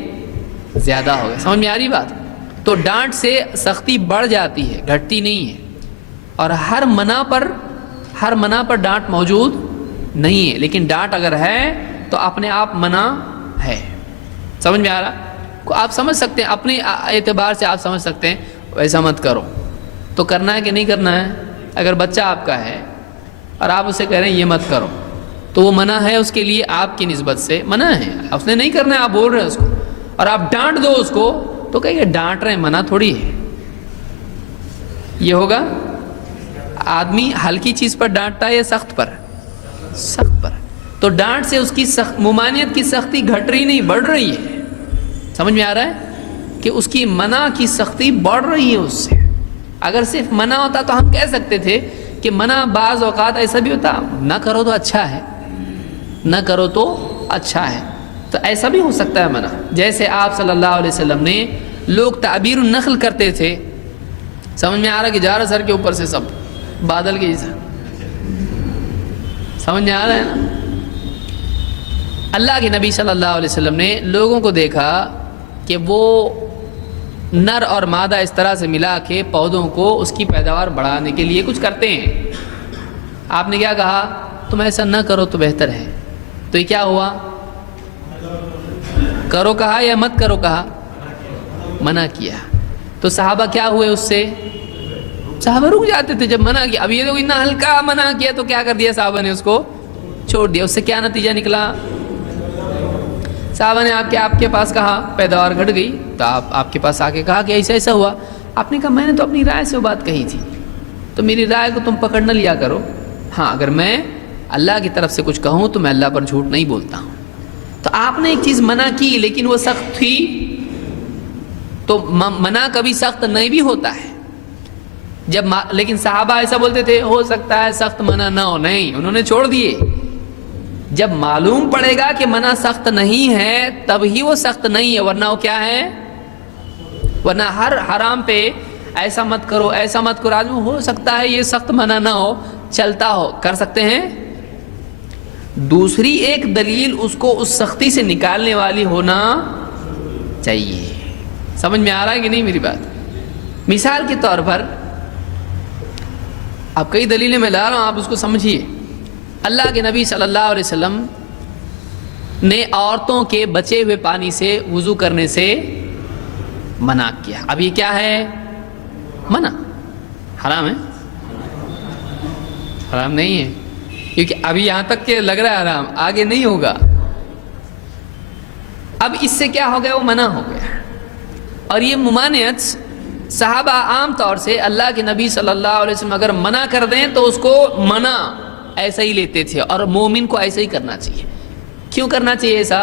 زیادہ ہو گیا۔ سمجھ میں آ رہی بات؟ تو ڈانٹ سے سختی بڑھ جاتی ہے، گھٹتی نہیں ہے۔ اور ہر منع پر ڈانٹ موجود نہیں ہے، لیکن ڈانٹ اگر ہے تو اپنے آپ منع ہے۔ سمجھ میں آ رہا؟ آپ سمجھ سکتے ہیں، اپنے اعتبار سے آپ سمجھ سکتے ہیں ویسا مت کرو، تو کرنا ہے کہ نہیں کرنا ہے؟ اگر بچہ آپ کا ہے اور آپ اسے کہہ رہے ہیں یہ مت کرو، تو وہ منع ہے اس کے لیے، آپ کی نسبت سے منع ہے، اس نے نہیں کرنا ہے، آپ بول رہے ہیں اس کو، اور آپ ڈانٹ دو اس کو تو کہیں گے ڈانٹ رہے ہیں، منع تھوڑی ہے۔ یہ ہوگا؟ آدمی ہلکی چیز پر ڈانٹتا ہے یا سخت پر؟ سخت پر۔ تو ڈانٹ سے اس کی ممانعت کی سختی گھٹ رہی نہیں، بڑھ رہی ہے۔ سمجھ میں آ رہا ہے کہ اس کی منع کی سختی بڑھ رہی ہے اس سے۔ اگر صرف منع ہوتا تو ہم کہہ سکتے تھے کہ منع بعض اوقات ایسا بھی ہوتا، نہ کرو تو اچھا ہے، نہ کرو تو اچھا ہے، تو ایسا بھی ہو سکتا ہے منع. جیسے آپ صلی اللہ علیہ وسلم نے لوگ تعبیر النخل کرتے تھے، سمجھ میں آ رہا کہ جا رہا سر کے اوپر سے سب بادل کے جیسا، سمجھ میں آ رہا ہے نا. اللہ کے نبی صلی اللہ علیہ وسلم نے لوگوں کو دیکھا کہ وہ نر اور مادہ اس طرح سے ملا کے پودوں کو اس کی پیداوار بڑھانے کے لیے کچھ کرتے ہیں. آپ نے کیا کہا؟ تم ایسا نہ کرو تو بہتر ہے. تو یہ کیا ہوا؟ کرو کہا یا مت کرو کہا؟ منع کیا. تو صحابہ کیا ہوئے اس سے؟ صحابہ رک جاتے تھے جب منع کیا. اب یہ تو اتنا ہلکا منع کیا تو کیا کر دیا صحابہ نے؟ اس کو چھوڑ دیا. اس سے کیا نتیجہ نکلا؟ صحابہ نے آپ کے پاس کہا، پیداوار گھٹ گئی، تو آپ کے پاس آ کے کہا کہ ایسا ایسا ہوا. آپ نے کہا میں نے تو اپنی رائے سے وہ بات کہی تھی، تو میری رائے کو تم پکڑ نہ لیا کرو. ہاں اگر میں اللہ کی طرف سے کچھ کہوں تو میں اللہ پر جھوٹ نہیں بولتا ہوں. تو آپ نے ایک چیز منع کی لیکن وہ سخت تھی، تو منع کبھی سخت نہیں بھی ہوتا ہے. لیکن صحابہ ایسا بولتے تھے ہو سکتا ہے سخت منع نہ ہو، نہیں، انہوں نے چھوڑ دیے. جب معلوم پڑے گا کہ منع سخت نہیں ہے تب ہی وہ سخت نہیں ہے، ورنہ وہ کیا ہے؟ ورنہ ہر حرام پہ ایسا مت کرو ایسا مت کرو. آدمی ہو سکتا ہے یہ سخت منع نہ ہو، چلتا ہو، کر سکتے ہیں. دوسری ایک دلیل اس کو اس سختی سے نکالنے والی ہونا چاہیے. سمجھ میں آ رہا ہے کہ نہیں میری بات؟ مثال کے طور پر اب کئی دلیلیں میں لا رہا ہوں، آپ اس کو سمجھیے. اللہ کے نبی صلی اللہ علیہ وسلم نے عورتوں کے بچے ہوئے پانی سے وضو کرنے سے منع کیا. اب یہ کیا ہے؟ منع. حرام ہے؟ حرام نہیں ہے، کیونکہ ابھی یہاں تک کہ لگ رہا ہے حرام، آگے نہیں ہوگا. اب اس سے کیا ہو گیا؟ وہ منع ہو گیا. اور یہ ممانعت صحابہ عام طور سے اللہ کے نبی صلی اللہ علیہ وسلم اگر منع کر دیں تو اس کو منع ایسا ہی لیتے تھے، اور مومن کو ایسا ہی کرنا چاہیے. کیوں کرنا چاہیے ایسا؟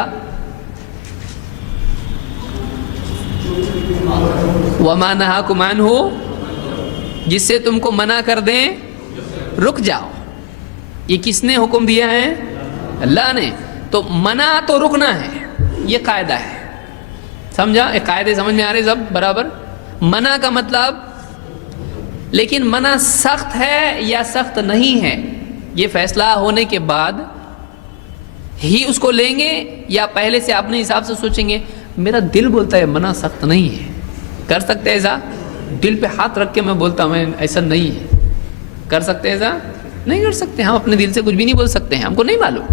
وَمَا نَهَاكُمْ عَنْهُ، جس سے تم کو منع کر دیں رک جاؤ. یہ کس نے حکم دیا ہے؟ اللہ نے. تو منع تو رکنا ہے، یہ قاعدہ ہے. سمجھا؟ ایک قاعدے سمجھ میں آ رہے سب برابر؟ منع کا مطلب، لیکن منع سخت ہے یا سخت نہیں ہے یہ فیصلہ ہونے کے بعد ہی اس کو لیں گے، یا پہلے سے اپنے حساب سے سوچیں گے میرا دل بولتا ہے منع سخت نہیں ہے. کر سکتے ایسا؟ دل پہ ہاتھ رکھ کے میں بولتا ہوں ایسا نہیں ہے. کر سکتے ایسا؟ نہیں کر سکتے. ہم اپنے دل سے کچھ بھی نہیں بول سکتے ہیں، ہم کو نہیں معلوم.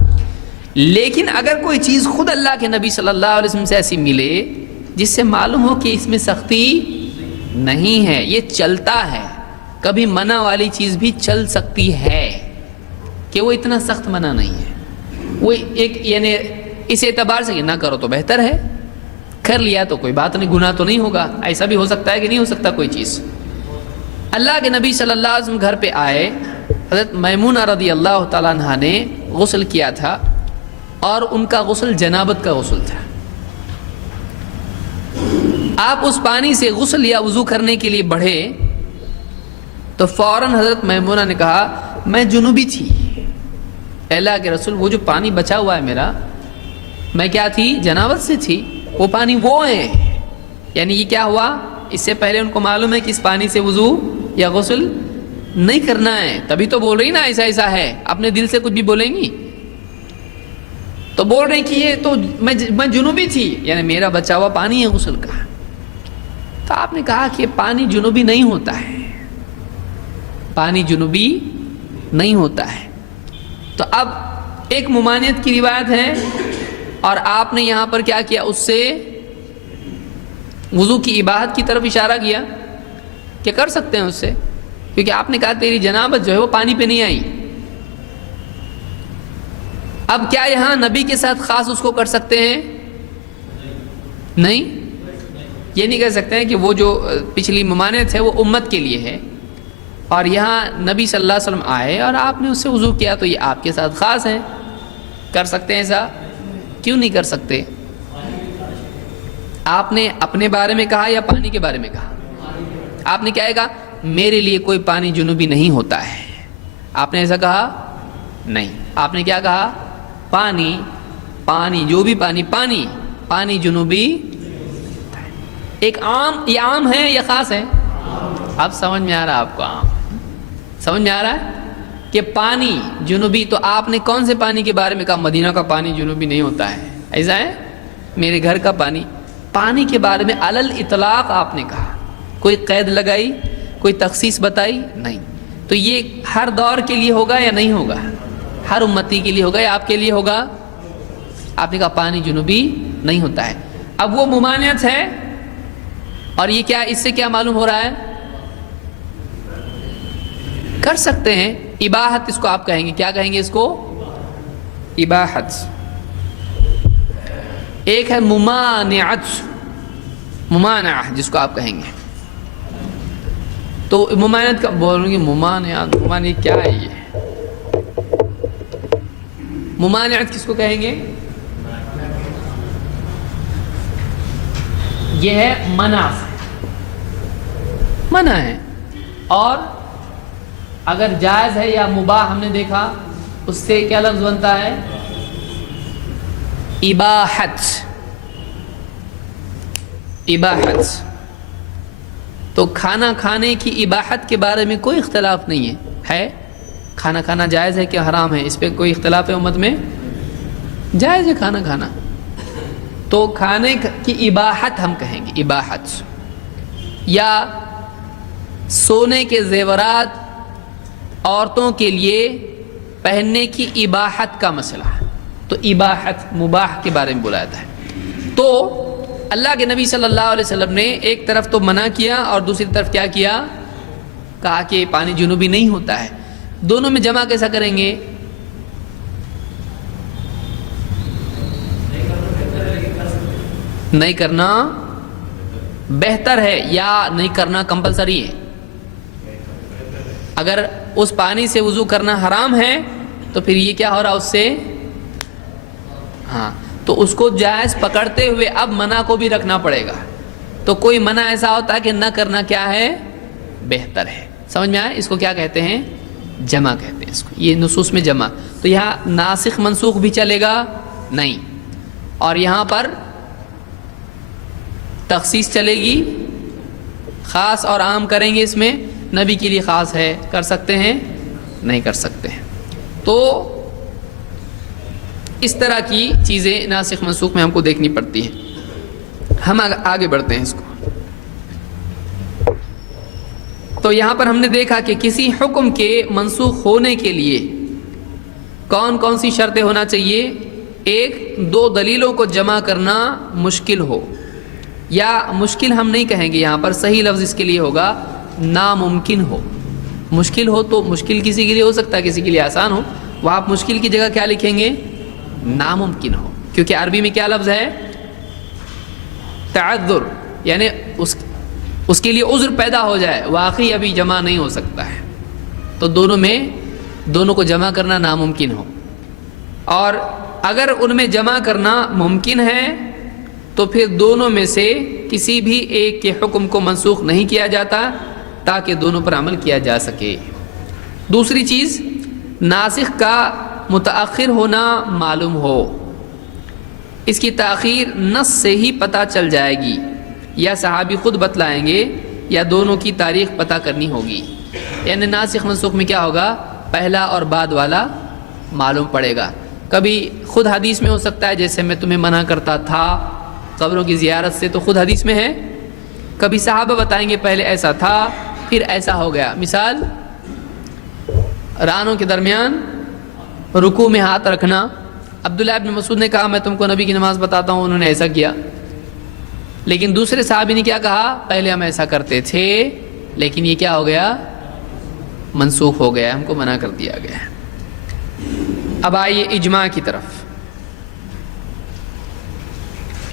لیکن اگر کوئی چیز خود اللہ کے نبی صلی اللہ علیہ وسلم سے ایسی ملے جس سے معلوم ہو کہ اس میں سختی نہیں ہے، یہ چلتا ہے، کبھی منع والی چیز بھی چل سکتی ہے کہ وہ اتنا سخت منع نہیں ہے، وہ ایک یعنی اس اعتبار سے کہ نہ کرو تو بہتر ہے، کر لیا تو کوئی بات نہیں، گناہ تو نہیں ہوگا. ایسا بھی ہو سکتا ہے کہ نہیں ہو سکتا کوئی چیز. اللہ کے نبی صلی اللہ علیہ وسلم گھر پہ آئے، حضرت میمونہ رضی اللہ تعالیٰ عنہ نے غسل کیا تھا، اور ان کا غسل جنابت کا غسل تھا. آپ اس پانی سے غسل یا وضو کرنے کے لیے بڑھے تو فوراً حضرت میمونہ نے کہا میں جنوبی تھی، اللہ کے رسول وہ جو پانی بچا ہوا ہے میرا، میں کیا تھی؟ جنابت سے تھی. وہ پانی وہ ہے. یعنی یہ کیا ہوا؟ اس سے پہلے ان کو معلوم ہے کہ اس پانی سے وضو یا غسل نہیں کرنا ہے، تبھی تو بول رہی نا ایسا ایسا ہے. اپنے دل سے کچھ بھی بولیں گی تو بول رہے کہ یہ تو میں جنوبی تھی، یعنی میرا بچا ہوا پانی ہے غسل کا. تو آپ نے کہا کہ پانی جنوبی نہیں ہوتا ہے، پانی جنوبی نہیں ہوتا ہے. تو اب ایک ممانعت کی روایت ہے، اور آپ نے یہاں پر کیا کیا؟ اس سے وضو کی اباحت کی طرف اشارہ کیا کہ کر سکتے ہیں اس سے، کیونکہ آپ نے کہا تیری جنابت جو ہے وہ پانی پہ نہیں آئی. اب کیا یہاں نبی کے ساتھ خاص اس کو کر سکتے ہیں؟ نہیں، یہ نہیں کہہ سکتے ہیں کہ وہ جو پچھلی ممانعت ہے وہ امت کے لیے ہے، اور یہاں نبی صلی اللہ علیہ وسلم آئے اور آپ نے اس سے وضو کیا تو یہ آپ کے ساتھ خاص ہے. کر سکتے ہیں ایسا؟ کیوں نہیں کر سکتے؟ آپ نے اپنے بارے میں کہا یا پانی کے بارے میں کہا؟ آپ نے کیا کہا؟ میرے لیے کوئی پانی جنوبی نہیں ہوتا ہے. آپ نے ایسا کہا؟ نہیں. آپ نے کیا کہا؟ پانی پانی، جو بھی پانی جنوبی ایک عام، یہ عام ہے یا خاص ہے؟ اب سمجھ میں آ رہا ہے آپ کو؟ عام سمجھ میں آ رہا ہے کہ پانی جنوبی. تو آپ نے کون سے پانی کے بارے میں کہا؟ مدینہ کا پانی جنوبی نہیں ہوتا ہے، ایسا ہے؟ میرے گھر کا پانی کے بارے میں علل اطلاق آپ نے کہا، کوئی قید لگائی، کوئی تخصیص بتائی نہیں. تو یہ ہر دور کے لیے ہوگا یا نہیں ہوگا؟ ہر امتی کے لیے ہوگا یا آپ کے لیے ہوگا؟ آپ نے کہا پانی جنوبی نہیں ہوتا ہے. اب وہ ممانعت ہے، اور یہ کیا، اس سے کیا معلوم ہو رہا ہے؟ کر سکتے ہیں اباحت، اس کو آپ کہیں گے، کیا کہیں گے اس کو؟ اباحت. ایک ہے ممانعہ جس کو آپ کہیں گے. تو ممانعت کا بولیں گے، ممانعت کیا ہے؟ یہ ممانعت کس کو کہیں گے؟ یہ ہے منع ہے. اور اگر جائز ہے یا مباح ہم نے دیکھا، اس سے کیا لفظ بنتا ہے؟ اباحت. تو کھانا کھانے کی اباحت کے بارے میں کوئی اختلاف نہیں ہے. کھانا کھانا جائز ہے کہ حرام ہے؟ اس پہ کوئی اختلاف ہے امت میں؟ جائز ہے کھانا کھانا. تو کھانے کی اباحت ہم کہیں گے، اباحت. یا سونے کے زیورات عورتوں کے لیے پہننے کی اباحت کا مسئلہ، تو اباحت مباح کے بارے میں بولا جاتا ہے. تو اللہ کے نبی صلی اللہ علیہ وسلم نے ایک طرف تو منع کیا اور دوسری طرف کیا کیا؟ کہا کہ پانی جنوبی نہیں ہوتا ہے. دونوں میں جمع کیسا کریں گے؟ نہیں کرنا بہتر ہے یا نہیں کرنا کمپلسری ہے؟ اگر اس پانی سے وضو کرنا حرام ہے تو پھر یہ کیا ہو رہا اس سے؟ ہاں، تو اس کو جائز پکڑتے ہوئے اب منع کو بھی رکھنا پڑے گا. تو کوئی منع ایسا ہوتا ہے کہ نہ کرنا کیا ہے؟ بہتر ہے. سمجھ میں آئے؟ اس کو کیا کہتے ہیں؟ جمع کہتے ہیں اس کو. یہ نصوص میں جمع. تو یہاں ناسخ منسوخ بھی چلے گا نہیں، اور یہاں پر تخصیص چلے گی. خاص اور عام کریں گے. اس میں نبی کے لیے خاص ہے، کر سکتے ہیں، نہیں کر سکتے ہیں. تو اس طرح کی چیزیں ناسخ منسوخ میں ہم کو دیکھنی پڑتی ہیں. ہم آگے بڑھتے ہیں اس کو. تو یہاں پر ہم نے دیکھا کہ کسی حکم کے منسوخ ہونے کے لیے کون کون سی شرطیں ہونا چاہیے؟ ایک، دو دلیلوں کو جمع کرنا مشکل ہو، یا مشکل ہم نہیں کہیں گے یہاں پر، صحیح لفظ اس کے لیے ہوگا ناممکن ہو. مشکل ہو تو مشکل کسی کے لیے ہو سکتا ہے، کسی کے لیے آسان ہو. وہ آپ مشکل کی جگہ کیا لکھیں گے؟ ناممکن ہو. کیونکہ عربی میں کیا لفظ ہے؟ تعذر، یعنی اس کے لیے عذر پیدا ہو جائے، واقعی ابھی جمع نہیں ہو سکتا ہے. تو دونوں کو جمع کرنا ناممکن ہو. اور اگر ان میں جمع کرنا ممکن ہے تو پھر دونوں میں سے کسی بھی ایک کے حکم کو منسوخ نہیں کیا جاتا تاکہ دونوں پر عمل کیا جا سکے. دوسری چیز، ناسخ کا متأخر ہونا معلوم ہو. اس کی تاخیر نص سے ہی پتہ چل جائے گی، یا صحابی خود بتلائیں گے، یا دونوں کی تاریخ پتہ کرنی ہوگی. یعنی ناسخ منسوخ میں کیا ہوگا؟ پہلا اور بعد والا معلوم پڑے گا. کبھی خود حدیث میں ہو سکتا ہے، جیسے میں تمہیں منع کرتا تھا قبروں کی زیارت سے، تو خود حدیث میں ہے. کبھی صحابہ بتائیں گے پہلے ایسا تھا پھر ایسا ہو گیا. مثال، رانوں کے درمیان رکوع میں ہاتھ رکھنا. عبداللہ ابن مسعود نے کہا میں تم کو نبی کی نماز بتاتا ہوں، انہوں نے ایسا کیا. لیکن دوسرے صحابی نے کیا کہا؟ پہلے ہم ایسا کرتے تھے لیکن یہ کیا ہو گیا؟ منسوخ ہو گیا، ہم کو منع کر دیا گیا. اب آئیے اجماع کی طرف.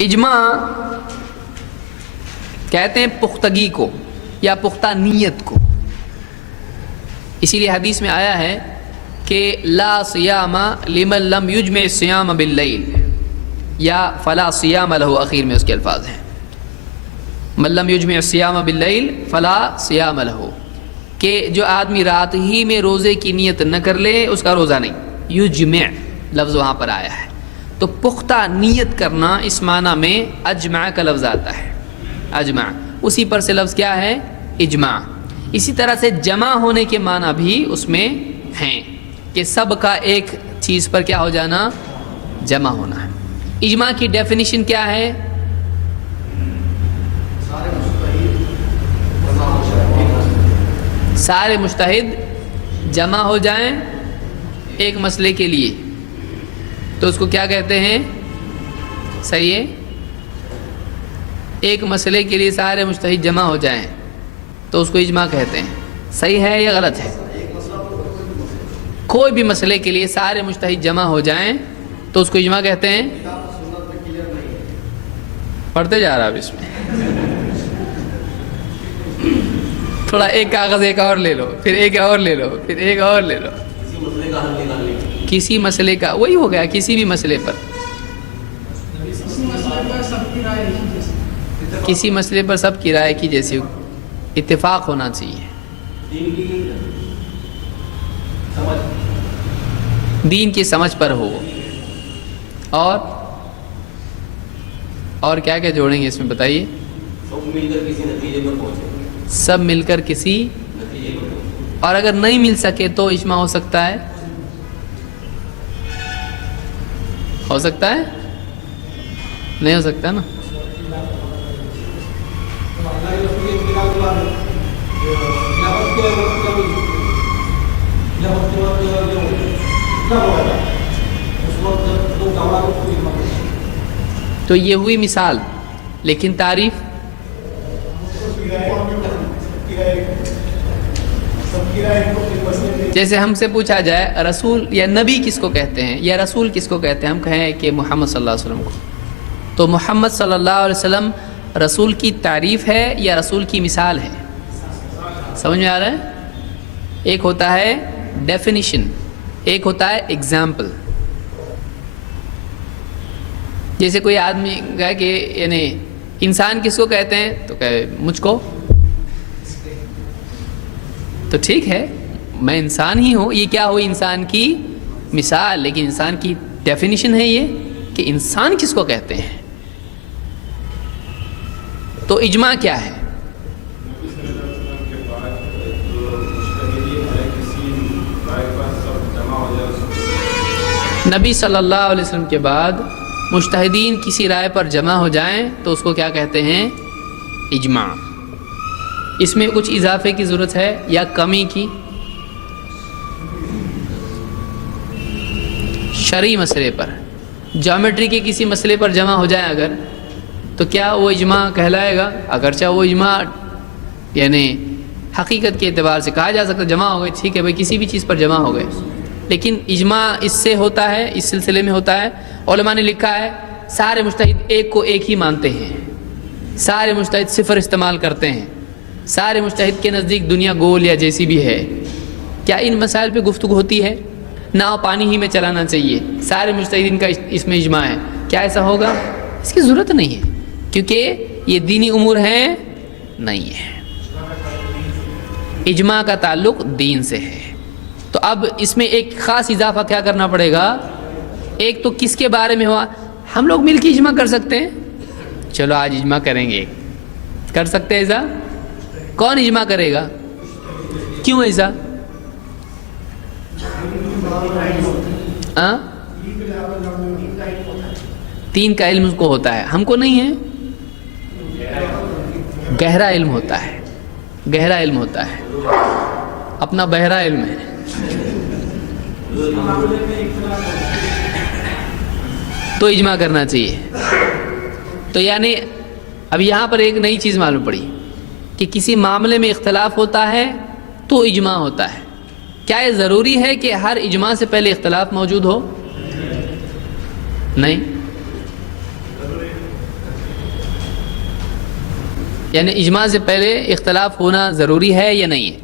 اجماع کہتے ہیں پختگی کو یا پختہ نیت کو. اسی لیے حدیث میں آیا ہے کہ لا صیام لمن لم یجمع الصیام باللیل، یا فلا صیام له، اخیر میں اس کے الفاظ ہیں من لم یجمع الصیام باللیل فلا صیام له، کہ جو آدمی رات ہی میں روزے کی نیت نہ کر لے اس کا روزہ نہیں. یجمع لفظ وہاں پر آیا ہے. تو پختہ نیت کرنا اس معنی میں اجمع کا لفظ آتا ہے. اجمع اسی پر سے لفظ کیا ہے؟ اجماع. اسی طرح سے جمع ہونے کے معنی بھی اس میں ہیں کہ سب کا ایک چیز پر کیا ہو جانا؟ جمع ہونا ہے. اجماع کی ڈیفینیشن کیا ہے؟ سارے مجتہد جمع ہو جائیں ایک مسئلے کے لیے تو اس کو کیا کہتے ہیں؟ صحیح ہے؟ ایک مسئلے کے لیے سارے مجتہد جمع ہو جائیں تو اس کو اجماع کہتے ہیں. صحیح ہے یا غلط ہے؟ کوئی بھی مسئلے کے لیے سارے مجتہد جمع ہو جائیں تو اس کو اجماع کہتے ہیں. پڑھتے جا رہا اب اس میں تھوڑا ایک کاغذ ایک اور لے لو، پھر ایک اور لے لو، پھر ایک اور لے لو. کسی مسئلے کا وہی ہو گیا، کسی بھی مسئلے پر. کسی مسئلے پر سب کی رائے کی جیسی اتفاق ہونا چاہیے. دین کی سمجھ پر ہو. اور کیا کیا جوڑیں گے اس میں بتائیے؟ سب مل کر کسی اور اگر نہیں مل سکے تو اجماع ہو سکتا ہے. ہو سکتا ہے؟ نہیں ہو سکتا نا. تو یہ ہوئی مثال، لیکن تعریف جیسے ہم سے پوچھا جائے رسول یا نبی کس کو کہتے ہیں یا رسول کس کو کہتے ہیں، ہم کہیں کہ محمد صلی اللہ علیہ وسلم کو. تو محمد صلی اللہ علیہ وسلم رسول کی تعریف ہے یا رسول کی مثال ہے؟ سمجھ میں آ رہا ہے؟ ایک ہوتا ہے ڈیفینیشن، ایک ہوتا ہے ایگزامپل. جیسے کوئی آدمی کہے کہ یعنی انسان کس کو کہتے ہیں تو کہے مجھ کو. تو ٹھیک ہے میں انسان ہی ہوں، یہ کیا ہوئی؟ انسان کی مثال. لیکن انسان کی ڈیفینیشن ہے یہ کہ انسان کس کو کہتے ہیں. تو اجماع کیا ہے؟ نبی صلی اللہ علیہ وسلم کے بعد مجتہدین کسی رائے پر جمع ہو جائیں تو اس کو کیا کہتے ہیں؟ اجماع. اس میں کچھ اضافے کی ضرورت ہے یا کمی کی؟ شرعی مسئلے پر، جیومیٹری کے کسی مسئلے پر جمع ہو جائیں اگر تو کیا وہ اجماع کہلائے گا؟ اگرچہ وہ اجماع یعنی حقیقت کے اعتبار سے کہا جا سکتا جمع ہو گئے، ٹھیک ہے بھائی کسی بھی چیز پر جمع ہو گئے، لیکن اجماع اس سے ہوتا ہے، اس سلسلے میں ہوتا ہے. علماء نے لکھا ہے سارے مجتہد ایک کو ایک ہی مانتے ہیں، سارے مجتہد صفر استعمال کرتے ہیں، سارے مجتہد کے نزدیک دنیا گول یا جیسی بھی ہے. کیا ان مسائل پہ گفتگو ہوتی ہے؟ ناؤ پانی ہی میں چلانا چاہیے، سارے مجتہدین کا اس میں اجماع ہے. کیا ایسا ہوگا؟ اس کی ضرورت نہیں ہے کیونکہ یہ دینی امور ہیں نہیں ہے. اجماع کا تعلق دین سے ہے. تو اب اس میں ایک خاص اضافہ کیا کرنا پڑے گا؟ ایک تو کس کے بارے میں ہوا؟ ہم لوگ مل کے اجماع کر سکتے ہیں، چلو آج اجماع کریں گے. کر سکتے ہیں ایسا؟ کون اجماع کرے گا؟ کیوں ایسا؟ تین کا علم اس کو ہوتا ہے، ہم کو نہیں ہے. گہرا علم ہوتا ہے، گہرا علم ہوتا ہے، اپنا بہرا علم ہے. تو اجماع کرنا چاہیے. تو یعنی اب یہاں پر ایک نئی چیز معلوم پڑی کہ کسی معاملے میں اختلاف ہوتا ہے تو اجماع ہوتا ہے. کیا یہ ضروری ہے کہ ہر اجماع سے پہلے اختلاف موجود ہو؟ نہیں. یعنی اجماع سے پہلے اختلاف ہونا ضروری ہے یا نہیں ہے؟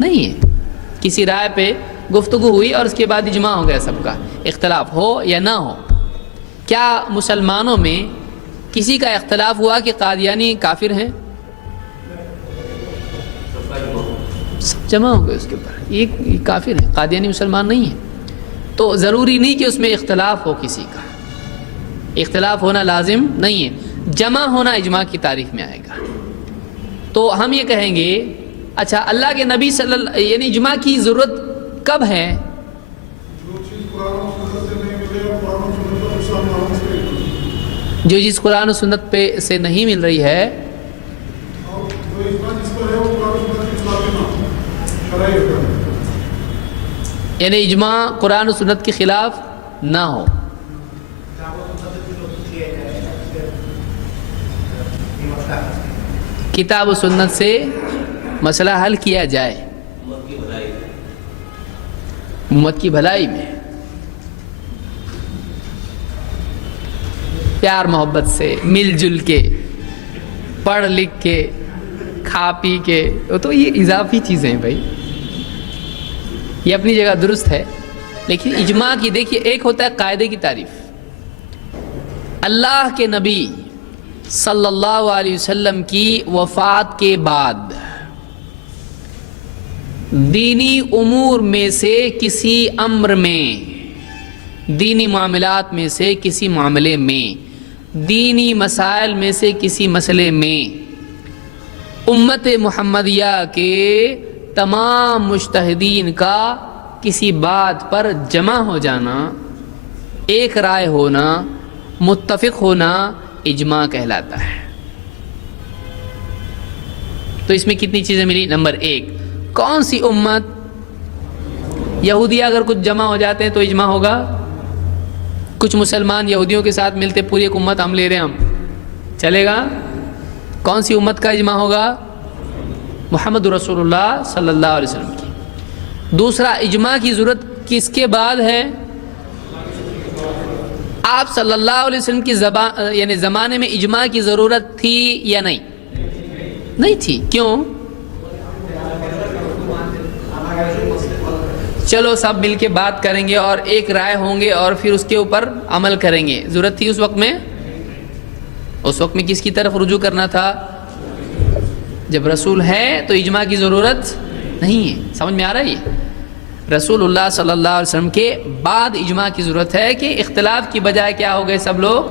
نہیں ہے. کسی رائے پہ گفتگو ہوئی اور اس کے بعد اجماع ہو گیا سب کا، اختلاف ہو یا نہ ہو. کیا مسلمانوں میں کسی کا اختلاف ہوا کہ قادیانی کافر ہیں؟ سب جمع ہو گئے اس کے اوپر، یہ کافر ہے، قادیانی مسلمان نہیں ہے. تو ضروری نہیں کہ اس میں اختلاف ہو کسی کا. اختلاف ہونا لازم نہیں ہے، جمع ہونا اجماع کی تعریف میں آئے گا۔ تو ہم یہ کہیں گے اچھا اللہ کے نبی صلی اللہ یعنی اجماع کی ضرورت کب ہے؟ جو چیز قرآن و سنت پہ سے نہیں مل رہی ہے، یعنی اجماع قرآن و سنت کے خلاف نہ ہو۔ کتاب و سنت سے مسئلہ حل کیا جائے امت کی بھلائی میں، پیار محبت سے، مل جل کے، پڑھ لکھ کے، کھا پی کے، تو یہ اضافی چیزیں ہیں بھائی، یہ اپنی جگہ درست ہے، لیکن اجماع کی دیکھیے ایک ہوتا ہے قاعدے کی تعریف۔ اللہ کے نبی صلی اللہ علیہ وسلم کی وفات کے بعد دینی امور میں سے کسی امر میں، دینی معاملات میں سے کسی معاملے میں، دینی مسائل میں سے کسی مسئلے میں امت محمدیہ کے تمام مجتہدین کا کسی بات پر جمع ہو جانا، ایک رائے ہونا، متفق ہونا اجماع کہلاتا ہے۔ تو اس میں کتنی چیزیں ملی؟ نمبر 1، کون سی امت؟ یہودی اگر کچھ جمع ہو جاتے ہیں تو اجماع ہوگا، کچھ مسلمان یہودیوں کے ساتھ ملتے پوری ایک امت ہم لے رہے ہیں، ہم چلے گا؟ کون سی امت کا اجماع ہوگا؟ محمد رسول اللہ صلی اللہ علیہ وسلم کی۔ دوسرا، اجماع کی ضرورت کس کے بعد ہے؟ آپ صلی اللہ علیہ وسلم کی یعنی زمانے میں اجماع کی ضرورت تھی یا نہیں؟ نہیں تھی۔ کیوں؟ چلو سب مل کے بات کریں گے اور ایک رائے ہوں گے اور پھر اس کے اوپر عمل کریں گے، ضرورت تھی اس وقت میں؟ اس وقت میں کس کی طرف رجوع کرنا تھا؟ جب رسول ہے تو اجماع کی ضرورت نہیں ہے۔ سمجھ میں آ رہا ہے یہ؟ رسول اللہ صلی اللہ علیہ وسلم کے بعد اجماع کی ضرورت ہے کہ اختلاف کی بجائے کیا ہو گئے سب لوگ،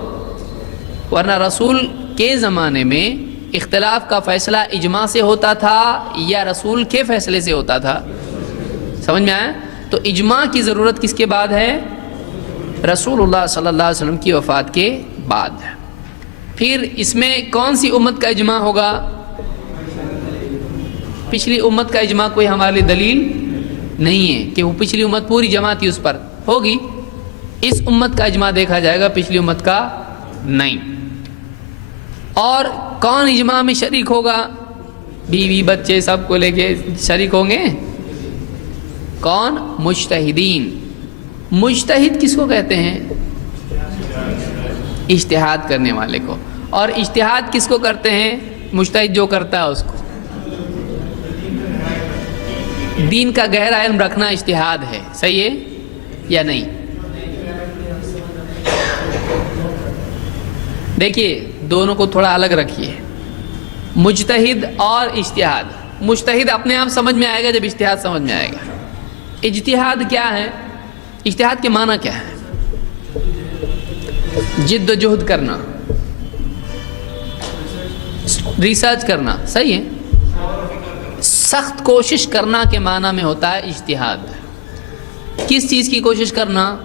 ورنہ رسول کے زمانے میں اختلاف کا فیصلہ اجماع سے ہوتا تھا یا رسول کے فیصلے سے ہوتا تھا؟ سمجھ میں آیا؟ تو اجماع کی ضرورت کس کے بعد ہے؟ رسول اللہ صلی اللہ علیہ وسلم کی وفات کے بعد۔ پھر اس میں کون سی امت کا اجماع ہوگا؟ پچھلی امت کا اجماع کوئی ہمارے لیے دلیل نہیں ہے کہ وہ پچھلی امت پوری جمع تھی، اس پر ہوگی۔ اس امت کا اجماع دیکھا جائے گا، پچھلی امت کا نہیں۔ اور کون اجماع میں شریک ہوگا؟ بیوی بچے سب کو لے کے شریک ہوں گے۔ کون؟ مجتہدین۔ مجتہد کس کو کہتے ہیں؟ اجتہاد کرنے والے کو۔ اور اجتہاد کس کو کرتے ہیں؟ مجتہد جو کرتا ہے اس کو۔ دین کا گہرا علم رکھنا اجتہاد ہے، صحیح ہے یا نہیں؟ دیکھیے دونوں کو تھوڑا الگ رکھیے، مجتہد اور اجتہاد۔ مجتہد اپنے آپ سمجھ میں آئے گا جب اجتہاد سمجھ میں آئے گا۔ اجتہاد کیا ہے؟ اجتہاد کے معنی کیا ہے؟ جد و جہد کرنا، ریسرچ کرنا، صحیح ہے؟ سخت کوشش کرنا کے معنی میں ہوتا ہے اجتہاد۔ کس چیز کی کوشش کرنا؟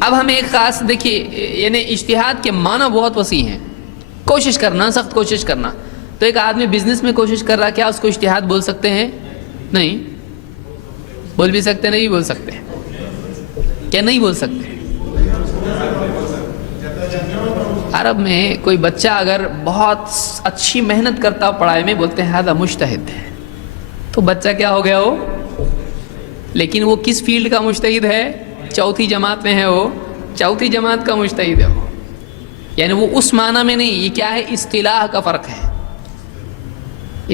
اب ہم ایک خاص دیکھیے، یعنی اجتہاد کے معنی بہت وسیع ہیں۔ کوشش کرنا، سخت کوشش کرنا۔ تو ایک آدمی بزنس میں کوشش کر رہا، کیا اس کو اجتہاد بول سکتے ہیں؟ نہیں۔ بول بھی سکتے نہیں بول سکتے؟ کیا نہیں بول سکتے؟ عرب میں کوئی بچہ اگر بہت اچھی محنت کرتا پڑھائی میں، بولتے ہیں ہذا مجتہد ہے، تو بچہ کیا ہو گیا وہ؟ لیکن وہ کس فیلڈ کا مجتہد ہے؟ چوتھی جماعت میں ہے، وہ چوتھی جماعت کا مجتہد ہے وہ، یعنی وہ اس معنی میں نہیں۔ یہ کیا ہے؟ اصطلاح کا فرق ہے۔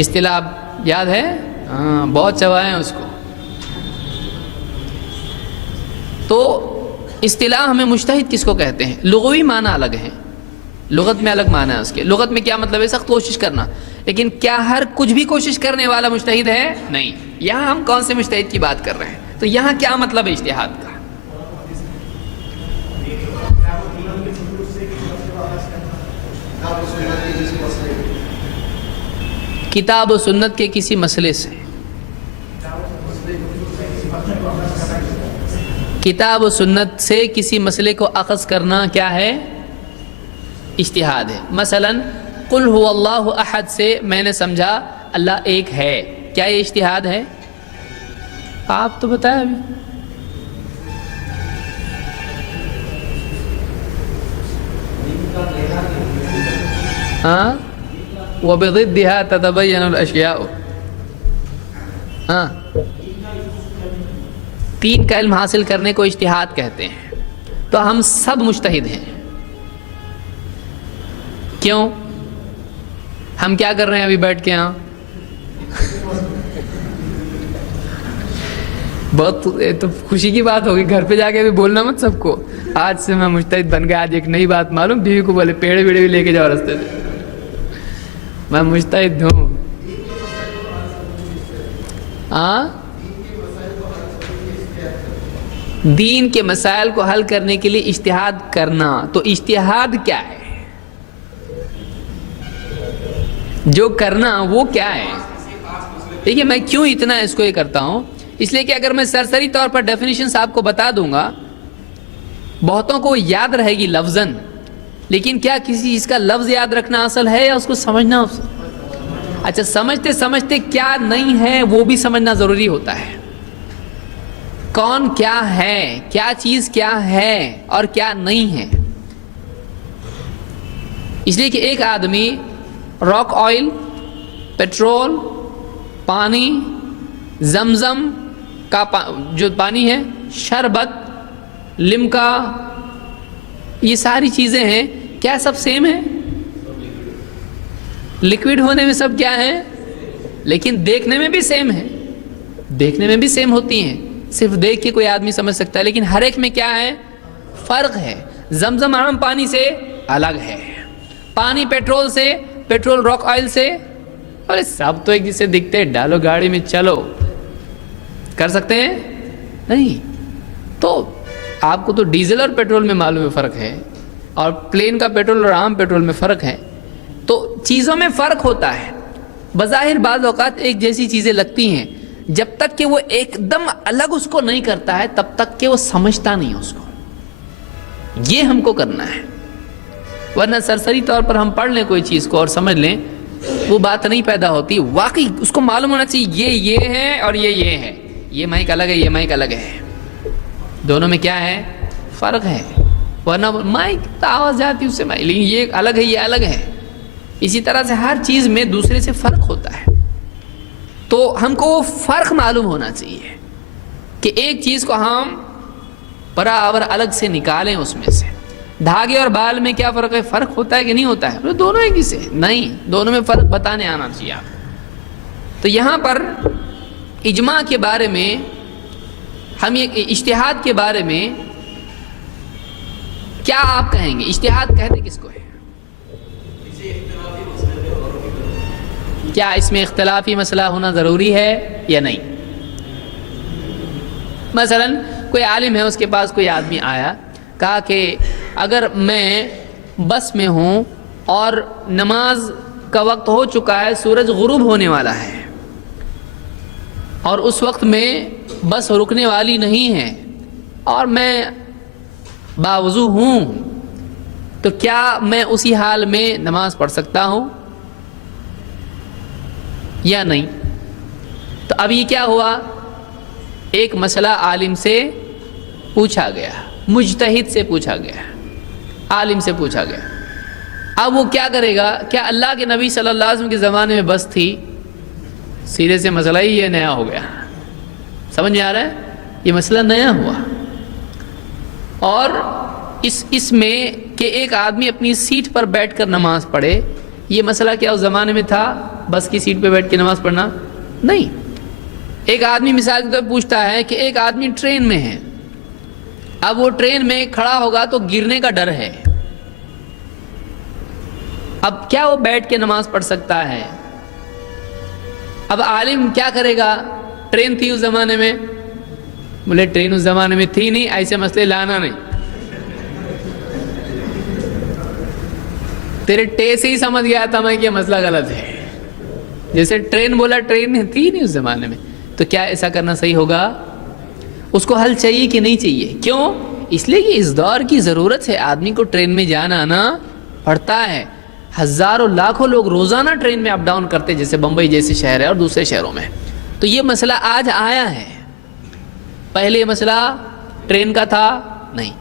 اصطلاح یاد ہے؟ ہاں، بہت چوائے ہیں اس کو۔ تو اصطلاح میں مجتہد کس کو کہتے ہیں؟ لغوی معنی الگ ہیں، لغت میں الگ معنی ہے اس کے۔ لغت میں کیا مطلب ہے؟ سخت کوشش کرنا۔ لیکن کیا ہر کچھ بھی کوشش کرنے والا مجتہد ہے؟ نہیں۔ یہاں ہم کون سے مجتہد کی بات کر رہے ہیں؟ تو یہاں کیا مطلب ہے اجتہاد کا؟ کتاب و سنت کے کسی مسئلے سے، کتاب و سنت سے کسی مسئلے کو اخذ کرنا کیا ہے؟ اجتہاد ہے۔ مثلا قل هو اللہ احد سے میں نے سمجھا اللہ ایک ہے، کیا یہ اجتہاد ہے؟ آپ تو بتائیں ابھی۔ ہاں وبضدها تتبين الاشیاء، ہاں تین کا علم حاصل کرنے کو اجتہاد کہتے ہیں۔ تو ہم سب مجتہد ہیں، کیوں؟ ہم کیا کر رہے ہیں ابھی بیٹھ کے یہاں؟ بہت تو خوشی کی بات ہوگی، گھر پہ جا کے ابھی بولنا مت سب کو آج سے میں مجتہد بن گیا، آج ایک نئی بات معلوم، بیوی کو بولے پیڑ ویڑے بھی لے کے جاؤ رستے سے، میں مجتہد ہوں۔ ہاں دین کے مسائل کو حل کرنے کے لیے اجتہاد کرنا، تو اجتہاد کیا ہے؟ جو کرنا وہ کیا ہے؟ دیکھیے میں کیوں اتنا اس کو یہ کرتا ہوں، اس لیے کہ اگر میں سرسری طور پر ڈیفینیشنز آپ کو بتا دوں گا، بہتوں کو یاد رہے گی لفظاً، لیکن کیا کسی چیز کا لفظ یاد رکھنا اصل ہے یا اس کو سمجھنا؟ اچھا سمجھتے سمجھتے کیا نہیں ہے وہ بھی سمجھنا ضروری ہوتا ہے۔ کون کیا ہے، کیا چیز کیا ہے اور کیا نہیں ہے۔ اس لیے کہ ایک آدمی راک آئل، پیٹرول، پانی، زمزم کا جو پانی ہے، شربت، لمکا، یہ ساری چیزیں ہیں، کیا سب سیم ہیں؟ لکوڈ ہونے میں سب کیا ہے، لیکن دیکھنے میں بھی سیم ہے، دیکھنے میں بھی سیم ہوتی ہیں، صرف دیکھ کے کوئی آدمی سمجھ سکتا ہے، لیکن ہر ایک میں کیا ہے؟ فرق ہے۔ زمزم عام پانی سے الگ ہے، پانی پیٹرول سے، پیٹرول راک آئل سے، اور سب تو ایک جیسے دکھتے ہیں، ڈالو گاڑی میں چلو، کر سکتے ہیں؟ نہیں۔ تو آپ کو تو ڈیزل اور پیٹرول میں معلوم ہے فرق ہے، اور پلین کا پیٹرول اور عام پیٹرول میں فرق ہے، تو چیزوں میں فرق ہوتا ہے۔ بظاہر بعض اوقات ایک جیسی چیزیں لگتی ہیں، جب تک کہ وہ ایک دم الگ اس کو نہیں کرتا ہے تب تک کہ وہ سمجھتا نہیں اس کو۔ یہ ہم کو کرنا ہے، ورنہ سرسری طور پر ہم پڑھ لیں کوئی چیز کو اور سمجھ لیں، وہ بات نہیں پیدا ہوتی۔ واقعی اس کو معلوم ہونا چاہیے یہ ہے اور یہ ہے، یہ مائک الگ ہے، یہ مائک الگ ہے، دونوں میں کیا ہے؟ فرق ہے۔ ورنہ مائک تو آواز جاتی اس سے، لیکن یہ الگ ہے، یہ الگ ہے۔ اسی طرح سے ہر چیز میں دوسرے سے فرق ہوتا ہے، تو ہم کو وہ فرق معلوم ہونا چاہیے کہ ایک چیز کو ہم برابر الگ سے نکالیں اس میں سے۔ دھاگے اور بال میں کیا فرق ہے؟ فرق ہوتا ہے کہ نہیں ہوتا ہے؟ دونوں ایک ہی سے نہیں، دونوں میں فرق بتانے آنا چاہیے آپ۔ تو یہاں پر اجماع کے بارے میں ہم یہ اجتہاد کے بارے میں کیا آپ کہیں گے؟ اجتہاد کہتے کس کو ہے؟ کیا اس میں اختلافی مسئلہ ہونا ضروری ہے یا نہیں؟ مثلا کوئی عالم ہے، اس کے پاس کوئی آدمی آیا، کہا کہ اگر میں بس میں ہوں اور نماز کا وقت ہو چکا ہے، سورج غروب ہونے والا ہے، اور اس وقت میں بس رکنے والی نہیں ہے اور میں باوضو ہوں، تو کیا میں اسی حال میں نماز پڑھ سکتا ہوں یا نہیں؟ تو اب یہ کیا ہوا؟ ایک مسئلہ عالم سے پوچھا گیا، مجتہد سے پوچھا گیا، عالم سے پوچھا گیا۔ اب وہ کیا کرے گا؟ کیا اللہ کے نبی صلی اللہ علیہ وسلم کے زمانے میں بس تھی؟ سیدھے سے مسئلہ ہی یہ نیا ہو گیا۔ سمجھ میں آ رہا ہے؟ یہ مسئلہ نیا ہوا، اور اس میں کہ ایک آدمی اپنی سیٹ پر بیٹھ کر نماز پڑھے، یہ مسئلہ کیا اس زمانے میں تھا بس کی سیٹ پہ بیٹھ کے نماز پڑھنا؟ نہیں۔ ایک آدمی مثال کے طور پر پوچھتا ہے کہ ایک آدمی ٹرین میں ہے، اب وہ ٹرین میں کھڑا ہوگا تو گرنے کا ڈر ہے، اب کیا وہ بیٹھ کے نماز پڑھ سکتا ہے؟ اب عالم کیا کرے گا؟ ٹرین تھی اس زمانے میں؟ بولے ٹرین اس زمانے میں تھی نہیں، ایسے مسئلے لانا نہیں. تیرے ٹے سے ہی سمجھ گیا تھا میں کہ یہ مسئلہ غلط ہے. جیسے ٹرین بولا، ٹرین تھی نہیں اس زمانے میں، تو کیا ایسا کرنا صحیح ہوگا؟ اس کو حل چاہیے کہ نہیں چاہیے؟ کیوں؟ اس لیے کہ اس دور کی ضرورت ہے، آدمی کو ٹرین میں جانا آنا پڑتا ہے. ہزاروں لاکھوں لوگ روزانہ ٹرین میں اپ ڈاؤن کرتے، جیسے بمبئی جیسے شہر ہے اور دوسرے شہروں میں. تو یہ مسئلہ آج آیا ہے، پہلے یہ مسئلہ ٹرین کا تھا نہیں.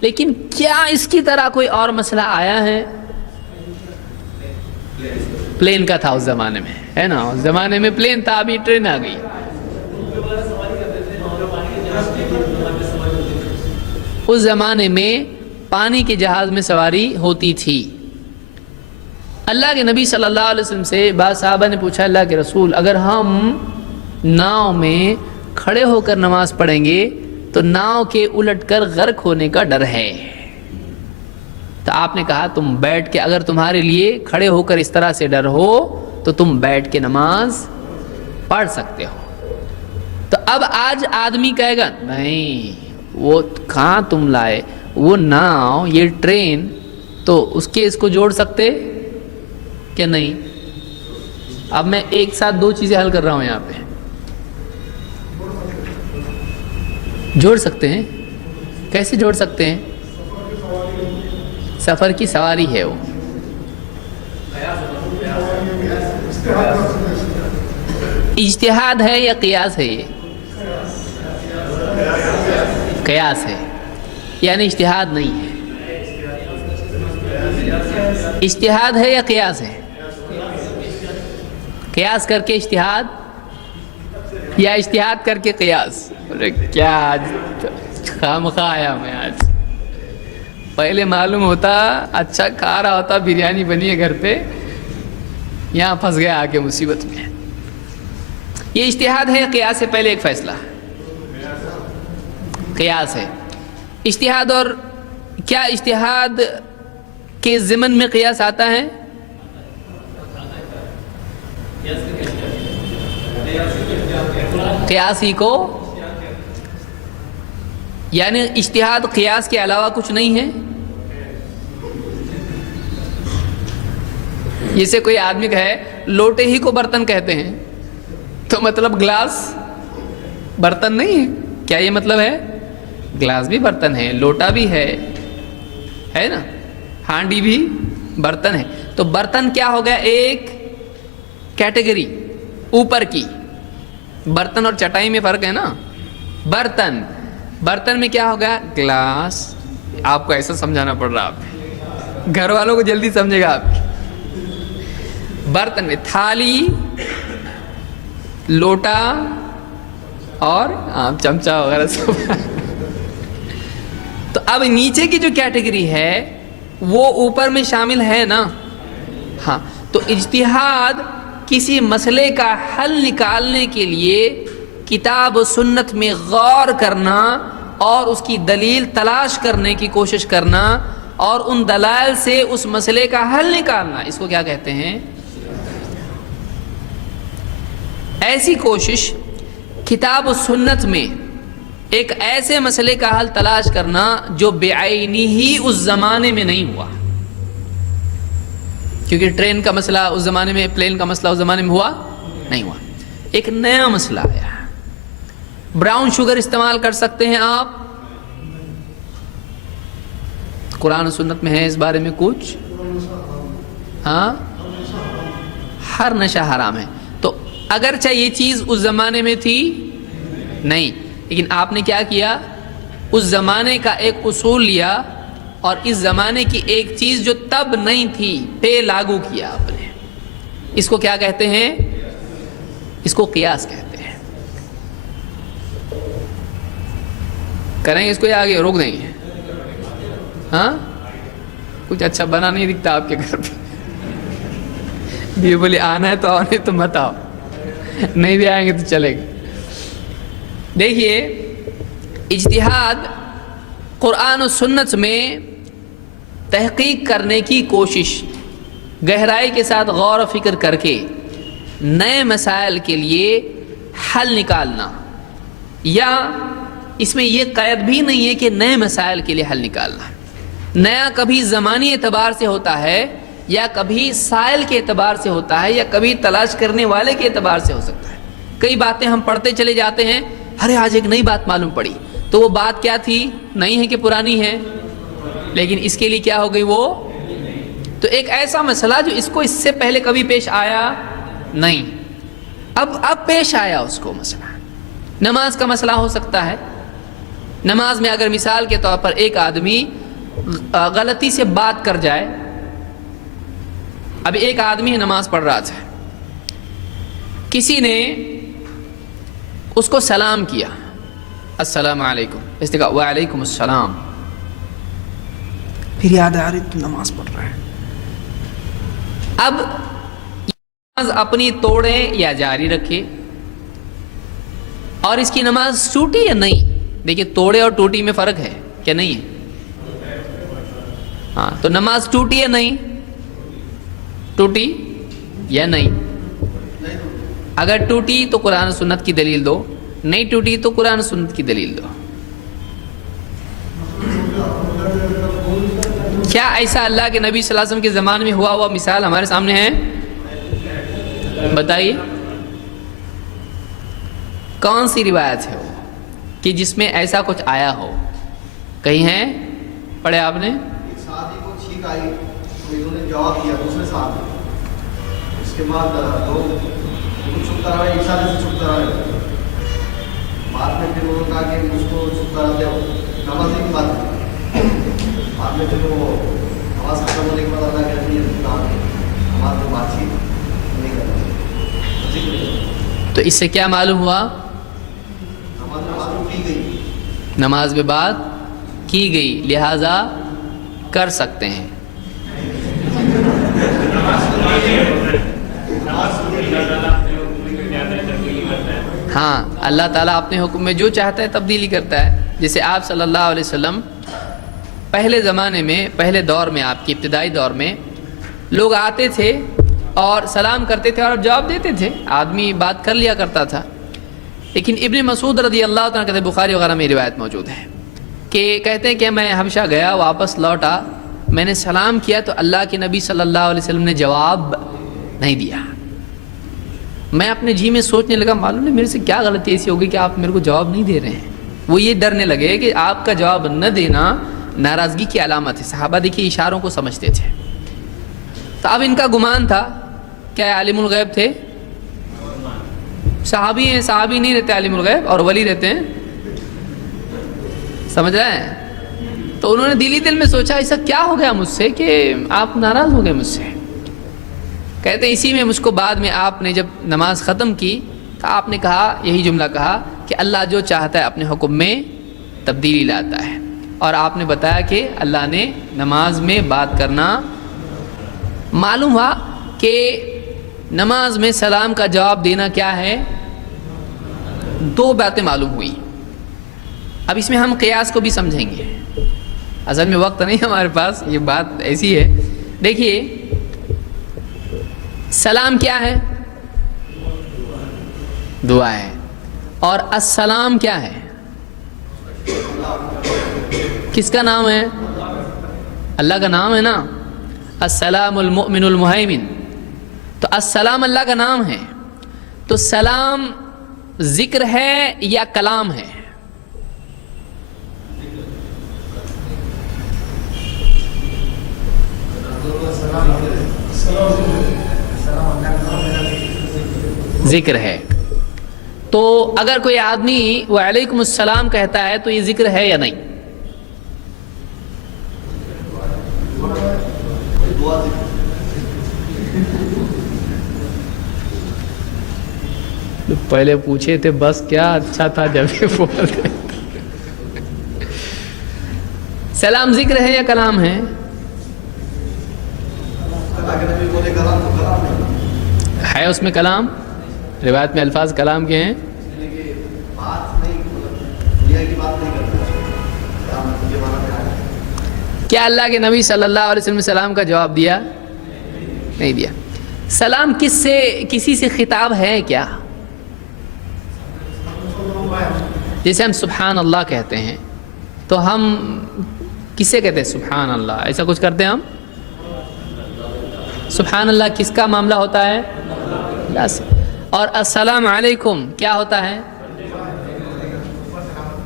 لیکن کیا اس کی طرح کوئی اور مسئلہ آیا ہے؟ پلین کا تھا اس زمانے میں، ہے نا؟ اس زمانے میں پلین تھا، ابھی ٹرین آ گئی. اس زمانے میں پانی کے جہاز میں سواری ہوتی تھی. اللہ کے نبی صلی اللہ علیہ وسلم سے بعض صحابہ نے پوچھا، اللہ کے رسول اگر ہم ناؤ میں کھڑے ہو کر نماز پڑھیں گے تو ناؤ کے الٹ کر غرق ہونے کا ڈر ہے. تو آپ نے کہا تم بیٹھ کے، اگر تمہارے لیے کھڑے ہو کر اس طرح سے ڈر ہو تو تم بیٹھ کے نماز پڑھ سکتے ہو. تو اب آج آدمی کہے گا نہیں وہ کہاں تم لائے، وہ ناؤ یہ ٹرین، تو اس کے اس کو جوڑ سکتے کہ نہیں؟ اب میں ایک ساتھ دو چیزیں حل کر رہا ہوں یہاں پہ. جوڑ سکتے ہیں. کیسے جوڑ سکتے ہیں؟ سفر کی سواری ہے وہ. اجتہاد ہے یا قیاس ہے؟ یہ قیاس ہے، یعنی اجتہاد نہیں ہے. اجتہاد ہے یا قیاس ہے؟ قیاس کر کے اجتہاد یا اجتہاد کر کے قیاس؟ کیا آج خامخواہ آیا میں آج. پہلے معلوم ہوتا، اچھا کھا رہا ہوتا، بریانی بنی ہے گھر پہ، یہاں پھنس گیا آ کے مصیبت میں. یہ اجتہاد ہے یا قیاس ہے؟ پہلے ایک فیصلہ قیاس ہے. اجتہاد، اور کیا اجتہاد کے ضمن میں قیاس آتا ہے؟ قیاس ہی کو، یعنی اجتہاد قیاس کے علاوہ کچھ نہیں ہے. جیسے کوئی آدمی کہے لوٹے ہی کو برتن کہتے ہیں، تو مطلب گلاس برتن نہیں ہے. کیا یہ مطلب ہے؟ گلاس بھی برتن ہے، لوٹا بھی ہے نا، ہانڈی بھی برتن ہے. تو برتن کیا ہو گیا؟ ایک کیٹیگری اوپر کی. برتن اور چٹائی میں فرق ہے نا. برتن میں کیا ہو گیا؟ گلاس. آپ کو ایسا سمجھانا پڑ رہا، آپ گھر والوں کو جلدی سمجھے گا. آپ برتن میں تھالی، لوٹا اور چمچا وغیرہ سب. تو اب نیچے کی جو کیٹیگری ہے وہ اوپر میں شامل ہے نا. ہاں، تو اجتہاد کسی مسئلے کا حل نکالنے کے لیے کتاب و سنت میں غور کرنا اور اس کی دلیل تلاش کرنے کی کوشش کرنا اور ان دلائل سے اس مسئلے کا حل نکالنا، اس کو کیا کہتے ہیں؟ ایسی کوشش کتاب و سنت میں ایک ایسے مسئلے کا حل تلاش کرنا جو بعینی ہی اس زمانے میں نہیں ہوا. کیونکہ ٹرین کا مسئلہ اس زمانے میں، پلین کا مسئلہ اس زمانے میں ہوا نہیں ہوا. ایک نیا مسئلہ آیا. براؤن شوگر استعمال کر سکتے ہیں آپ؟ قرآن و سنت میں ہے اس بارے میں کچھ؟ ہاں، ہر نشہ حرام ہے. تو اگرچہ یہ چیز اس زمانے میں تھی نہیں، لیکن آپ نے کیا کیا؟ اس زمانے کا ایک اصول لیا اور اس زمانے کی ایک چیز جو تب نہیں تھی پہ لاگو کیا آپ نے. اس کو کیا کہتے ہیں؟ اس کو قیاس کہتے ہیں. کریں گے اس کو یا آگے روک دیں گے؟ ہاں، کچھ اچھا بنا نہیں دکھتا آپ کے گھر پہ. بھی بولے آنا ہے تو آنے تو مت آؤ، نہیں بھی آئیں گے تو چلے گا. دیکھیے، اجتہاد قرآن و سنت میں تحقیق کرنے کی کوشش، گہرائی کے ساتھ غور و فکر کر کے نئے مسائل کے لیے حل نکالنا، یا اس میں یہ قید بھی نہیں ہے کہ نئے مسائل کے لیے حل نکالنا. نیا کبھی زمانی اعتبار سے ہوتا ہے، یا کبھی سائل کے اعتبار سے ہوتا ہے، یا کبھی تلاش کرنے والے کے اعتبار سے ہو سکتا ہے. کئی باتیں ہم پڑھتے چلے جاتے ہیں، ارے آج ایک نئی بات معلوم پڑی، تو وہ بات کیا تھی؟ نئی ہے کہ پرانی ہے؟ لیکن اس کے لیے کیا ہو گئی وہ؟ تو ایک ایسا مسئلہ جو اس سے پہلے کبھی پیش آیا نہیں، اب پیش آیا اس کو مسئلہ. نماز کا مسئلہ ہو سکتا ہے. نماز میں اگر مثال کے طور پر ایک آدمی غلطی سے بات کر جائے. اب ایک آدمی نماز پڑھ رہا تھا، کسی نے اس کو سلام کیا، السلام علیکم، اس نے کہا وعلیکم السلام. پھر یاد آ رہی تو نماز پڑھ رہا ہے. اب نماز اپنی توڑے یا جاری رکھے، اور اس کی نماز ٹوٹی یا نہیں؟ دیکھیے توڑے اور ٹوٹی میں فرق ہے کیا نہیں ہے؟ ہاں، تو نماز ٹوٹی یا نہیں؟ ٹوٹی یا نہیں؟ اگر ٹوٹی تو قرآن سنت کی دلیل دو، نہیں ٹوٹی تو قرآن سنت کی دلیل دو. کیا ایسا اللہ کے نبی صلی اللہ علیہ وسلم کے زمانے میں ہوا مثال ہمارے سامنے ہے؟ بتائیے کون سی روایت ہے وہ کہ جس میں ایسا کچھ آیا ہو؟ کہیں ہے؟ پڑھے آپ نے؟ ایک صحابی کو چھینک آئی تو انہوں نے جواب دیا دوسرے صحابی. اس کے بعد لوگ چھپتا رہا، ایک ساتھ سے چھپتا رہا. بعد میں پھر انہوں نے کہا کہ اس کو چھپتا رہتے ہو نماز کی بات ہے. بعد میں پھر وہ نماز ختم ہونے کے بعد اللہ کہتے ہیں نماز میں بات چیت نہیں کرنا. تو اس سے کیا معلوم ہوا؟ نماز میں بات کی گئی، لہذا کر سکتے ہیں. ہاں، اللہ تعالیٰ اپنے حکم میں جو چاہتا ہے تبدیلی کرتا ہے. جیسے آپ صلی اللہ علیہ وسلم پہلے زمانے میں، پہلے دور میں، آپ کی ابتدائی دور میں لوگ آتے تھے اور سلام کرتے تھے اور جواب دیتے تھے، آدمی بات کر لیا کرتا تھا. لیکن ابن مسعود رضی اللہ تعالیٰ کہتے ہیں، بخاری وغیرہ میں روایت موجود ہے کہ کہتے ہیں کہ میں حبشہ گیا، واپس لوٹا، میں نے سلام کیا تو اللہ کے نبی صلی اللہ علیہ وسلم نے جواب نہیں دیا. میں اپنے جی میں سوچنے لگا معلوم نہیں میرے سے کیا غلطی ایسی ہوگی کہ آپ میرے کو جواب نہیں دے رہے ہیں. وہ یہ ڈرنے لگے کہ آپ کا جواب نہ دینا ناراضگی کی علامت ہے. صحابہ دیکھیے اشاروں کو سمجھتے تھے. تو اب ان کا گمان تھا، کیا عالم الغیب تھے؟ صحابی ہیں، صحابی نہیں رہتے عالم الغیب، اور ولی رہتے ہیں. سمجھ رہے ہیں؟ تو انہوں نے دلی دل میں سوچا ایسا کیا ہو گیا مجھ سے کہ آپ ناراض ہو گئے مجھ سے. کہتے ہیں اسی میں مجھ کو بعد میں آپ نے جب نماز ختم کی تو آپ نے کہا، یہی جملہ کہا کہ اللہ جو چاہتا ہے اپنے حکم میں تبدیلی لاتا ہے. اور آپ نے بتایا کہ اللہ نے نماز میں بات کرنا. معلوم ہوا کہ نماز میں سلام کا جواب دینا کیا ہے؟ دو باتیں معلوم ہوئی. اب اس میں ہم قیاس کو بھی سمجھیں گے. اصل میں وقت نہیں ہمارے پاس، یہ بات ایسی ہے. دیکھیے سلام کیا ہے؟ دعا ہے. اور السلام کیا ہے؟ کس کا نام ہے؟ اللہ کا نام ہے نا. السلام المؤمن المہیمن. تو السلام اللہ کا نام ہے. تو سلام ذکر ہے یا کلام ہے؟ ذکر ہے. تو اگر کوئی آدمی وعلیکم السلام کہتا ہے تو یہ ذکر ہے یا نہیں؟ پہلے پوچھے تھے بس کیا اچھا تھا جب یہ بولتے. سلام ذکر ہے یا کلام ہے؟ ہے اس میں کلام. روایت میں الفاظ کلام کے ہیں. کیا اللہ کے نبی صلی اللہ علیہ وسلم نے سلام کا جواب دیا؟ نہیں دیا. سلام کس سے، کسی سے خطاب ہے کیا؟ جیسے ہم سبحان اللہ کہتے ہیں تو ہم کسے کہتے ہیں سبحان اللہ؟ ایسا کچھ کرتے ہیں ہم؟ سبحان اللہ کس کا معاملہ ہوتا ہے؟ اللہ سے. اور السلام علیکم کیا ہوتا ہے؟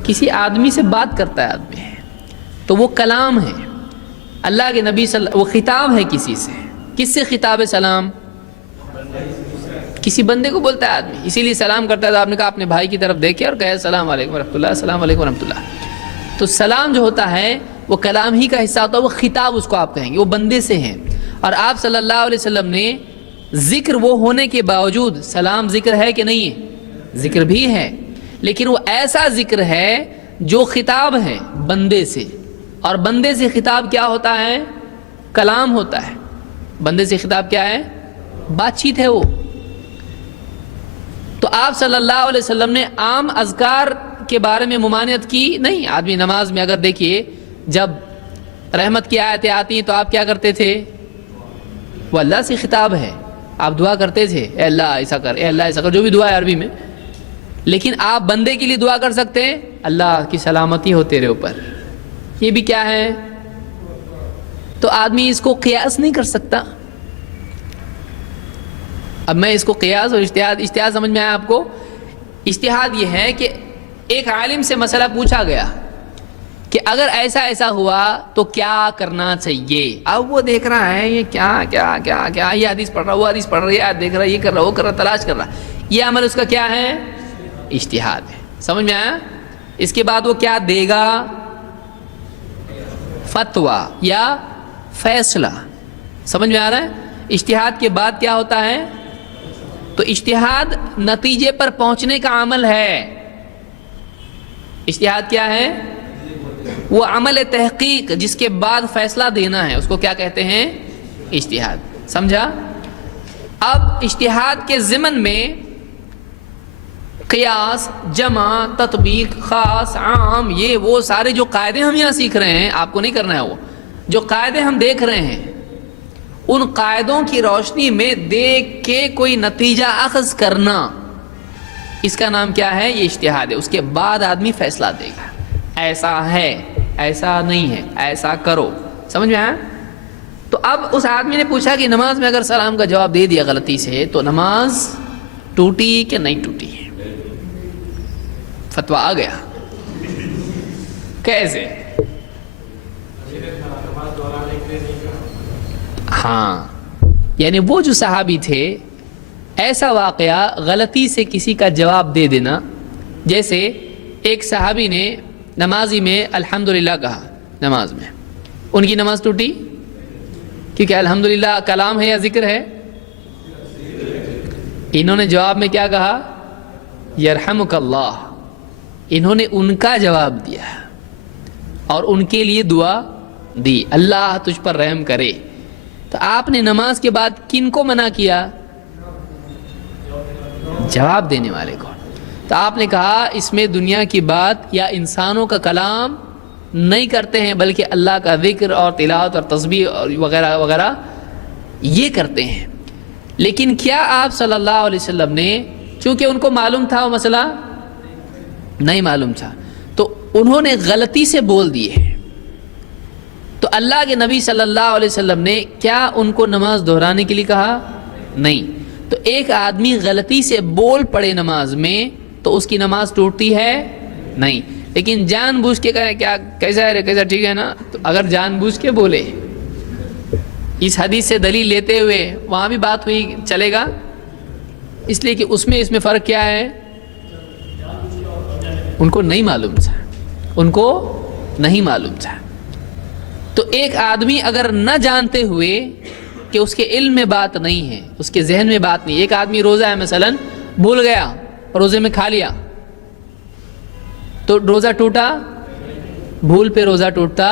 کسی آدمی سے بات کرتا ہے آدمی ہے تو وہ کلام ہے. اللہ کے نبی وہ خطاب ہے کسی سے. کس سے خطاب ہے سلام؟ کسی بندے کو بولتا ہے آدمی, اسی لیے سلام کرتا ہے. تو آپ نے کہا اپنے بھائی کی طرف دیکھے اور کہے السلام علیکم ورحمۃ اللہ, السلام علیکم ورحمۃ اللہ. تو سلام جو ہوتا ہے وہ کلام ہی کا حصہ ہوتا ہے, وہ خطاب اس کو آپ کہیں گے, وہ بندے سے ہیں. اور آپ صلی اللہ علیہ وسلم نے ذکر وہ ہونے کے باوجود, سلام ذکر ہے کہ نہیں ہے؟ ذکر بھی ہے, لیکن وہ ایسا ذکر ہے جو خطاب ہے بندے سے. اور بندے سے خطاب کیا ہوتا ہے؟ کلام ہوتا ہے. بندے سے خطاب کیا ہے؟ بات چیت ہے وہ. تو آپ صلی اللہ علیہ وسلم نے عام اذکار کے بارے میں ممانعت کی نہیں. آدمی نماز میں اگر دیکھیے جب رحمت کی آیتیں آتی ہیں تو آپ کیا کرتے تھے؟ وہ اللہ سے خطاب ہے, آپ دعا کرتے تھے اے اللہ ایسا کر, اے اللہ ایسا کر, جو بھی دعا ہے عربی میں. لیکن آپ بندے کے لیے دعا کر سکتے ہیں اللہ کی سلامتی ہو تیرے اوپر, یہ بھی کیا ہے؟ تو آدمی اس کو قیاس نہیں کر سکتا. اب میں اس کو قیاس اور اجتہاد سمجھ میں آیا آپ کو؟ اجتہاد یہ ہے کہ ایک عالم سے مسئلہ پوچھا گیا کہ اگر ایسا ایسا ہوا تو کیا کرنا چاہیے. اب وہ دیکھ رہا ہے یہ کیا کیا کیا کیا, یہ حدیث پڑھ رہا, وہ حدیث پڑھ رہا, یہ دیکھ رہا, یہ کر رہا, وہ کر رہا, تلاش کر رہا. یہ عمل اس کا کیا ہے؟ اجتہاد ہے. سمجھ میں آیا؟ اس کے بعد وہ کیا دے گا؟ فتویٰ یا فیصلہ. سمجھ میں آ رہا ہے؟ اجتہاد کے بعد کیا ہوتا ہے؟ تو اجتہاد نتیجے پر پہنچنے کا عمل ہے. اجتہاد کیا ہے؟ وہ عمل تحقیق جس کے بعد فیصلہ دینا ہے, اس کو کیا کہتے ہیں؟ اجتہاد. سمجھا؟ اب اجتہاد کے ضمن میں قیاس, جمع, تطبیق, خاص, عام, یہ وہ سارے جو قاعدے ہم یہاں سیکھ رہے ہیں, آپ کو نہیں کرنا ہے. وہ جو قاعدے ہم دیکھ رہے ہیں ان قاعدوں کی روشنی میں دیکھ کے کوئی نتیجہ اخذ کرنا, اس کا نام کیا ہے؟ یہ اجتہاد ہے. اس کے بعد آدمی فیصلہ دے گا ایسا ہے, ایسا نہیں ہے, ایسا کرو. سمجھ میں آیا؟ تو اب اس آدمی نے پوچھا کہ نماز میں اگر سلام کا جواب دے دیا غلطی سے تو نماز ٹوٹی کہ نہیں ٹوٹی؟ فتویٰ آ گیا. کیسے؟ ہاں, یعنی وہ جو صحابی تھے, ایسا واقعہ غلطی سے کسی کا جواب دے دینا. جیسے ایک صحابی نے نمازی میں الحمدللہ کہا نماز میں, ان کی نماز ٹوٹی کیونکہ الحمدللہ کلام ہے یا ذکر ہے؟ انہوں نے جواب میں کیا کہا؟ یرحمک اللہ. انہوں نے ان کا جواب دیا اور ان کے لیے دعا دی, اللہ تجھ پر رحم کرے. تو آپ نے نماز کے بعد کن کو منع کیا؟ جواب دینے والے کو. تو آپ نے کہا اس میں دنیا کی بات یا انسانوں کا کلام نہیں کرتے ہیں, بلکہ اللہ کا ذکر اور تلاوت اور تسبیح اور وغیرہ وغیرہ یہ کرتے ہیں. لیکن کیا آپ صلی اللہ علیہ وسلم نے, چونکہ ان کو معلوم تھا وہ مسئلہ نہیں معلوم تھا, تو انہوں نے غلطی سے بول دیے, تو اللہ کے نبی صلی اللہ علیہ وسلم نے کیا ان کو نماز دہرانے کے لیے کہا؟ نہیں. تو ایک آدمی غلطی سے بول پڑے نماز میں تو اس کی نماز ٹوٹتی ہے نہیں. لیکن جان بوجھ کے کہے کیا کیسا ہے, کیسا ٹھیک ہے نا, تو اگر جان بوجھ کے بولے اس حدیث سے دلیل لیتے ہوئے, وہاں بھی بات ہوئی, چلے گا. اس لیے کہ اس میں فرق کیا ہے؟ ان کو نہیں معلوم تھا, ان کو نہیں معلوم تھا. تو ایک آدمی اگر نہ جانتے ہوئے کہ اس کے علم میں بات نہیں ہے, اس کے ذہن میں بات نہیں, ایک آدمی روزہ ہے مثلا بھول گیا, روزے میں کھا لیا, تو روزہ ٹوٹا؟ بھول پہ روزہ ٹوٹتا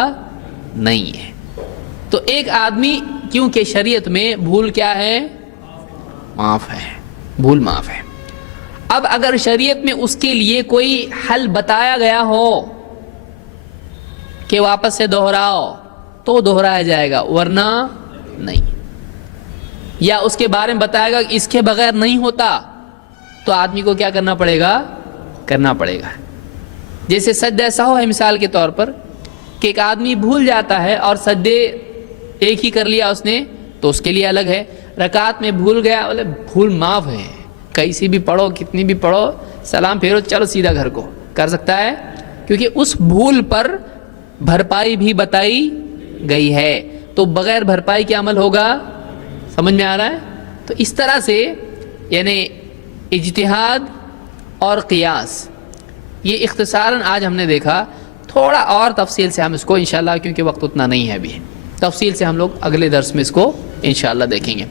نہیں ہے. تو ایک آدمی, کیونکہ شریعت میں بھول کیا ہے؟ معاف ہے, بھول معاف ہے. اب اگر شریعت میں اس کے لیے کوئی حل بتایا گیا ہو کہ واپس سے دہراؤ تو دہرایا جائے گا, ورنہ نہیں. یا اس کے بارے میں بتائے گا کہ اس کے بغیر نہیں ہوتا, تو آدمی کو کیا کرنا پڑے گا؟ کرنا پڑے گا. جیسے سجدہ سہو ہے مثال کے طور پر کہ ایک آدمی بھول جاتا ہے اور سجدے ایک ہی کر لیا اس نے تو اس کے لیے الگ ہے. رکعت میں بھول گیا بولے بھول معاف ہے, کیسی بھی پڑھو کتنی بھی پڑھو سلام پھیرو چلو سیدھا گھر کو, کر سکتا ہے کیونکہ اس بھول پر بھرپائی بھی بتائی گئی ہے. تو بغیر بھرپائی کے عمل ہوگا, سمجھ میں آ رہا ہے؟ تو اس طرح سے یعنی اجتہاد اور قیاس یہ اختصاراً آج ہم نے دیکھا. تھوڑا اور تفصیل سے ہم اس کو انشاءاللہ, کیونکہ وقت اتنا نہیں ہے ابھی, تفصیل سے ہم لوگ اگلے درس میں اس کو انشاءاللہ دیکھیں گے.